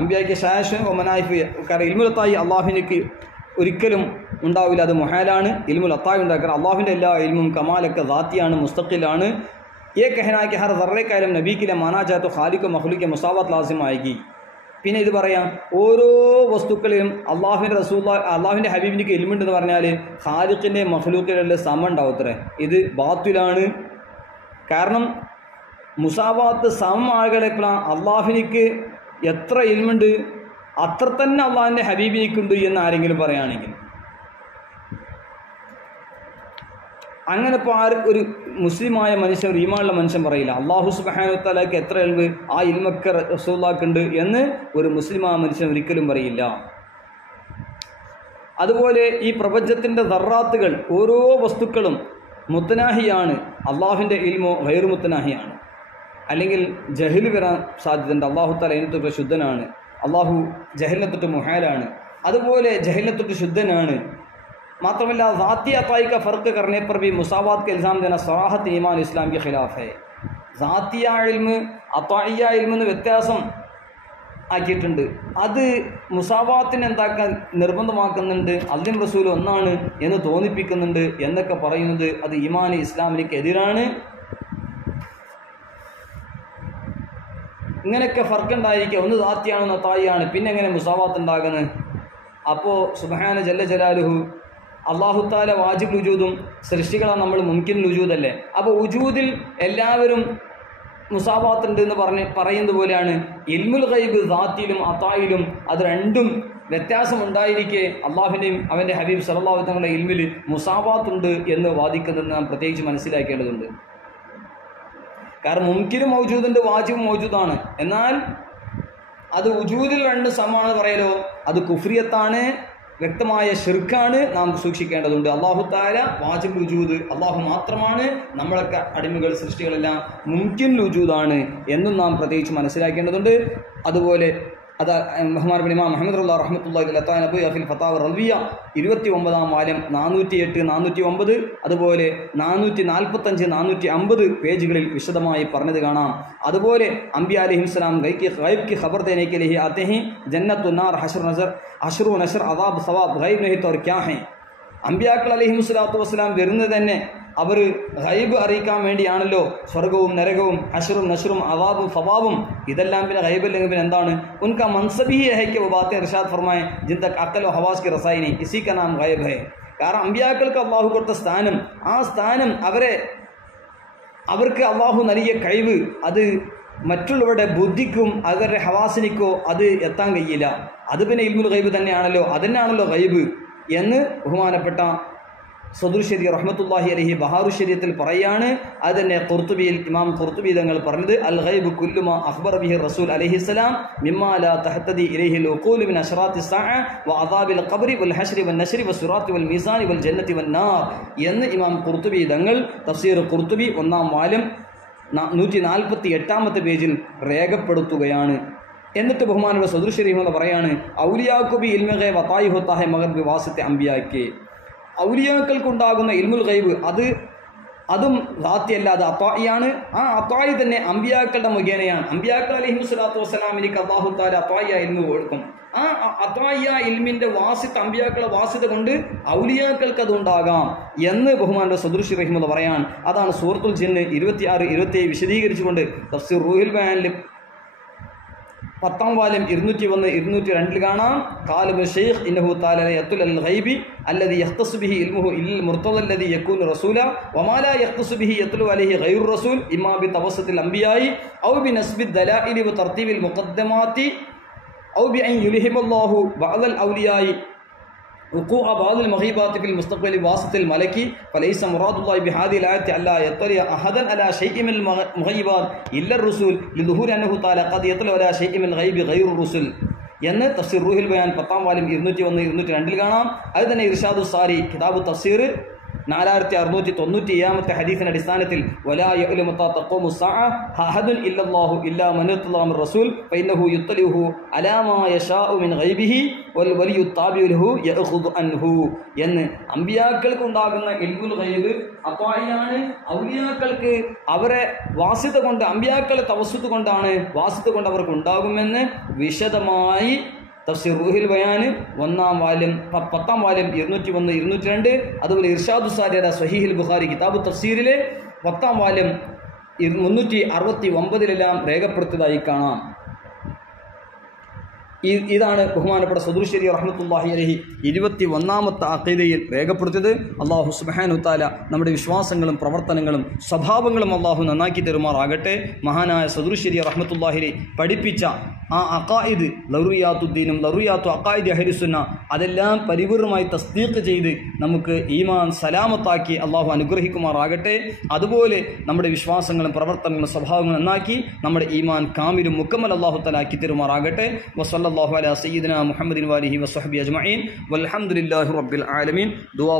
അമ്പിയാക്ക് ശാഷൻ ഓ മനാഫി. കാരണം ഇൽമുൽ അത്തായി അള്ളാഹുവിനേക്ക് ഒരിക്കലും ഉണ്ടാവില്ല, അത് മുഹാലാണ്. ഇൽമുൽ അത്തായി ഉണ്ടാക്കുക അള്ളാഹുവിൻ്റെ എല്ലാ ഇൽമും കമാലൊക്കെ ദാത്തിയാണ്, മുസ്തഖിലാണ്. ये कहना है कि हर ज़र्रे का इल्म नबी के लिए माना जाए तो खालिक और मखलूक की मुसावत लाजिम आएगी. പിന്നെ ഇത് പറയാം, ഓരോ വസ്തുക്കളെയും അള്ളാഹുവിൻ്റെ അള്ളാഹുവിൻ്റെ ഹബീബിൻ്റെ ഇൽമുണ്ടെന്ന് പറഞ്ഞാൽ ഖാലിഖിൻ്റെ മഖ്ലൂക്കിൻ്റെ സമം ഉണ്ടാവത്രേ. ഇത് ബാത്തിലാണ്. കാരണം മുസാവാത്ത് സമം ആളുകളെപ്പോഴാണ് അള്ളാഹുവിനിക്ക് എത്ര ഇൽമുണ്ട് അത്ര തന്നെ അള്ളാഹുവിൻ്റെ ഹബീബിനിക്കുണ്ട് എന്ന് ആരെങ്കിലും പറയുകയാണെങ്കിൽ അങ്ങനെ ഇപ്പോൾ ഒരു മുസ്ലിമായ മനുഷ്യൻ, ഒരു ഈമാനുള്ള മനുഷ്യൻ പറയില്ല അല്ലാഹു സുബ്ഹാനഹു വ തആലക്ക് എത്ര ഇൽമ്, ആ ഇൽമൊക്കെ റസൂലുള്ളാഹിക്കുണ്ട് എന്ന് ഒരു മുസ്ലിമായ മനുഷ്യൻ ഒരിക്കലും പറയില്ല. അതുപോലെ ഈ പ്രപഞ്ചത്തിൻ്റെ ദർറാത്തുകൾ, ഓരോ വസ്തുക്കളും മുത്തനാഹിയാണ്, അള്ളാഹുവിൻ്റെ ഇൽമോ ഗൈറു മുത്തനാഹിയാണ്. അല്ലെങ്കിൽ ജഹല് വരാൻ സാധ്യതയുണ്ട്. അള്ളാഹു തആല അതിനെ തൊട്ട് ശുദ്ധനാണ്, അള്ളാഹു ജഹലിനെ തൊട്ട് മുഹാലാണ്. അതുപോലെ ജഹലിനെ തൊട്ട് ശുദ്ധനാണ്. മാത്രമല്ല ज़ाती अताई का फ़र्क करने पर भी मुसावात का इल्ज़ाम देना सराहत ईमान इस्लाम के ख़िलाफ़ है. ज़ातिया इल्म अताइയ ഇൽമ് എന്ന് വ്യത്യാസം ആക്കിയിട്ടുണ്ട്. അത് മുസാവാത്തിനെ എന്താക്കാൻ നിർബന്ധമാക്കുന്നുണ്ട്, അള്ളാഹും റസൂലും ഒന്നാണ് എന്ന് തോന്നിപ്പിക്കുന്നുണ്ട് എന്നൊക്കെ പറയുന്നത് അത് ഈമാൻ ഇസ്ലാമിലേക്ക് എതിരാണ്. ഇങ്ങനെയൊക്കെ ഫർക്ക് ഉണ്ടായിരിക്കുക, ഒന്ന് ذاتിയാണ് അതായിയാണ്, പിന്നെ എങ്ങനെ മുസാവാത്ത് ഉണ്ടാകുന്നത്? അപ്പോൾ സുബ്ഹാന ജല്ല ജലാലുഹു അല്ലാഹു തആല വാജിബ് വുജൂദും സൃഷ്ടികളാണ് നമ്മൾ മുംകിൻ വുജൂദല്ലേ. അപ്പോൾ വുജൂദിൽ എല്ലാവരും മുസാവാത്തുണ്ട് എന്ന് പറയുന്നത് പോലെയാണ് ഇൽമുൽ ഗൈബ് ദാത്തിലും അതായിലും അത് രണ്ടും വ്യത്യാസം ഉണ്ടായിരിക്കെ അള്ളാഹുവിൻ്റെയും അവൻ്റെ ഹബീബ് സല്ലല്ലാഹു അലൈഹി വസല്ലമയുടെ ഇൽമിൽ മുസാവാത്തുണ്ട് എന്ന് വാദിക്കുന്നത് നാം പ്രത്യേകിച്ച് മനസ്സിലാക്കേണ്ടതുണ്ട്. കാരണം മുംകിനും മൗജൂദുണ്ട്, വാജിബും മൗജൂദാണ്. എന്നാൽ അത് വുജൂദിൽ രണ്ട് സമാണ് പറയലോ അത് കുഫ്രിയത്താണ്, വ്യക്തമായ ശിർക്കാണ്, നാം സൂക്ഷിക്കേണ്ടതുണ്ട്. അല്ലാഹു തആല വാജിബ് വുജൂദ് അല്ലാഹു മാത്രമാണ്, നമ്മളൊക്കെ അടിമകൾ സൃഷ്ടികളെല്ലാം മുംകിൻ വുജൂദാണ് എന്നും നാം പ്രത്യേകിച്ച് മനസ്സിലാക്കേണ്ടതുണ്ട്. അതുപോലെ അത് ബഹുമാനപ്പെട്ട ഇമാം മുഹമ്മദ് റഹ്മത്തുള്ളാഹി അലൈഹി നബി ഫിൽ ഫതാവ റളിയ 29-ാം വാല്യം 408, 409 അതുപോലെ 445, 450 പേജുകളിൽ വിശദമായി പറഞ്ഞത് കാണാം. അതുപോലെ അംബിയ അലൈഹിസ്സലാം ഗൈബ് की खबर देने के लिए आते हैं, जन्नत नार हशर नशर अज़ाब सवाब गैब नहीं तो और क्या है. അംബിയാക്കൾ അലൈഹിസ്സലാത്തു വസ്സലാം വരുന്നത് തന്നെ അവർ ഗൈബ് അറിയിക്കാൻ വേണ്ടിയാണല്ലോ. സ്വർഗവും നരകവും ഹശ്റും നശ്റും അവാബും ഫവാബും ഇതെല്ലാം പിന്നെ ഗൈബല്ലെങ്കിൽ പിന്നെ എന്താണ്? ഉൻകാ മൻസബി ഹൈ കി ബാത്തെ ഇർഷാദ് ഫർമായെ ജിൻ തക് അഖൽ ഹവാസ് കി റസായിനി ഇസി കാ നാം ഗൈബ് ഹൈ. കാരണം അംബിയാക്കൾക്ക് അള്ളാഹു കൊടുത്ത സ്ഥാനം, ആ സ്ഥാനം അവർക്ക് അള്ളാഹു നൽകിയ കഴിവ് അത് മറ്റുള്ളവരുടെ ബുദ്ധിക്കും അവരുടെ ഹവാസിനിക്കോ അത് എത്താൻ കഴിയില്ല. അത് പിന്നെ ഇൽമുൽ ഗൈബ് തന്നെയാണല്ലോ, അതന്നെയാണല്ലോ ഗൈബ് എന്ന് ബഹുമാനപ്പെട്ട സദുർ ശരീ റഹ്മത്തുള്ളാഹി അലൈഹി ബഹാറു ശരീഅത്തിൽ പറയാണ്. അത് തന്നെ ഖുർത്തുബിയിൽ ഇമാം ഖുർത്തുബി തങ്ങൾ പറഞ്ഞത് അൽ ഗൈബ് കുല്ലു മാ അഖ്ബറ ബിഹി റസൂൽ അലൈഹിസ്സലാം മിമ്മാ ലാ തഹ്തദി ഇലൈഹി അൽ ഉഖൂൽ മിൻ അശ്റാത്തി സ്സാഅ വ അദാബിൽ ഖബ്രി വൽ ഹശ്രി വൻ നശ്രി വസ്സുറാത്തി വൽ മീസാനി വൽ ജന്നത്തി വൻ നാർ എന്ന് ഇമാം ഖുർത്തുബി തങ്ങൾ തഫ്സീർ ഖുർത്തുബി 1-ാം വാല്യം 148-ാമത്തെ പേജിൽ രേഖപ്പെടുത്തുകയാണ്. എന്നിട്ട് ബഹുമാനപ്പെട്ട സദുർ ശരീഫ് എന്ന് പറയാണ് ഔലിയാക്കുബി ഇൽമു ഗൈബ് അതായി ഹോത്താ ഹൈ മഗർ ബിവാസിത്തെ അംബിയാക്ക്. ഔലിയാക്കൾക്കുണ്ടാകുന്ന ഇൽമുൽ ഗൈബ് അതും റാത്തിയല്ല, അത് അത്തായിയാണ്. ആ അത്തായി തന്നെ അംബിയാക്കളുടെ മുഖേനയാണ്. അംബിയാക്കൾ അലൈഹിസ്സലാത്തു വസ്സലാമിലേക്ക് അല്ലാഹു തആല അത്തായിയ ഇൽമു കൊടുക്കും. ആ അത്തായിയ ഇൽമിന്റെ വാസിത്ത്, അംബിയാക്കളുടെ വാസിത കൊണ്ട് ഔലിയാക്കൾക്ക് അതുണ്ടാകാം എന്ന് ബഹുമാനപ്പെട്ട സദുർ ശരീഫ് എന്ന് പറയാൻ. അതാണ് സൂറത്തുൽ ജിന്ന് 26, 27 വിശദീകരിച്ചുകൊണ്ട് തഫ്സീർ റൂഹുൽ ബയാനിൽ 10-ാം വാല്യം 201, 202 കാണാം. ഖാലിബ് ഷെയ്ഖ് ഇന്നഹു തആല യത്തുൽ അൽ ഗൈബി അല്ലദി യഖ്തസു ബിഹി ഇൽമുഹു ഇൽ മുർതദ അല്ലദി യകൂനു റസൂല വമാ ലാ യഖ്തസു ബിഹി യത്ലു അലൈഹി ഗൈറു റസൂൽ ഇമ്മാ ബി തവസ്സുത്തിൽ അംബിയായി ഔ ബി നസ്ബി ദലാഇലി വ തർതീബിൽ മുഖദ്ദമാതി ഔ ബി അൻ യുൽഹിബല്ലാഹു ബഅദൽ ഔലിയായി وقوع بعض المغيبات في المستقبل واسط الملكي فليس مراد الله بهذه الآية ألا يطلع أحدا على شيء من المغيبات إلا الرسول لظهور أنه تعالى قد يطلع على شيء من الغيب غير الرسل എന്ന് തഫ്സീർ റൂഹുൽ ബയാൻ 10-ാം വാല്യം 201, 202 കാണാം. അത് തന്നെ ഇർഷാദു സാരി കിതാബ് തഫ്സീർ 4697-ാമത്തെ ഹദീസിന്റെ അടിസ്ഥാനത്തിൽ വലാ യഅലമു മത്താ തഖൂമു സ്സാഅ അഹദുൻ ഇല്ലല്ലാഹു ഇല്ലാ മൻ ഇർതദാ മിർ റസൂൽ ഫഇന്നഹു യുത്ലിഹു അലാ മാ യശാഉ മിൻ ഗൈബിഹി വൽ വലിയു താബിഉ ലഹു യഅഖുദു അൻഹു എന്ന് അംബിയാക്കൾക്ക് ഉണ്ടാകുന്ന ഇൽമുൽ ഗൈബ് അതായിയാണ്. ഔലിയാക്കൾക്ക് അവരെ വാസിത കൊണ്ട്, അംബിയാക്കളെ തവസ്സുത്ത് കൊണ്ടാണ്, വാസിത കൊണ്ട് അവർക്ക് ഉണ്ടാകുമെന്ന് വിശദമായി തഫ്സീർ റൂഹുൽ ബയാൻ 1-ാം വാല്യം 10-ാം വാല്യം 201, 202 അതുപോലെ ഇർഷാദു സാരി അലാ സ്വഹീഹുൽ ബുഖാരി കിതാബ് തഫ്സീറിലെ 10-ാം വാല്യം 369-ലെല്ലാം രേഖപ്പെടുത്തിയതായി കാണാം. ഇതാണ് ബഹുമാനപ്പെട്ട സദുർ ശരീ റഹ്മത്തുള്ളാഹി അലൈഹി 21-ാമത്തെ അഖീദയിൽ രേഖപ്പെടുത്തിയത്. അല്ലാഹു സുബ്ഹാനഹു തആല നമ്മുടെ വിശ്വാസങ്ങളും പ്രവർത്തനങ്ങളും സ്വഭാവങ്ങളും അല്ലാഹു നന്നാക്കി തരുമാറാകട്ടെ. മഹാനായ സദുർ ശരീ റഹ്മത്തുള്ളാഹി അലൈഹി പഠിപ്പിച്ച ആ അഖായിദ് ലറുയാത്തുദ്ദീനും ലറുയാത്തു അഖായിദ് അഹ്ലുസുന്ന അതെല്ലാം പരിപൂർണമായി തസ്ദീഖ് ചെയ്ത് നമുക്ക് ഈമാൻ സലാമത്താക്കി അള്ളാഹു അനുഗ്രഹിക്കുമാറാകട്ടെ. അതുപോലെ നമ്മുടെ വിശ്വാസങ്ങളും പ്രവർത്തനങ്ങളും സ്വഭാവങ്ങളും നന്നാക്കി നമ്മുടെ ഈമാൻ കാമിലും മുക്കമ്മൽ അള്ളാഹു തആല ആക്കി തരുമാറാകട്ടെ. വസല്ലല്ലാഹു അലാ സയ്യിദിനാ മുഹമ്മദിൻ വാലിഹി വസ്വഹ്ബി അജ്മഈൻ വൽഹംദുലില്ലാഹി റബ്ബിൽ ആലമീൻ. ദുആ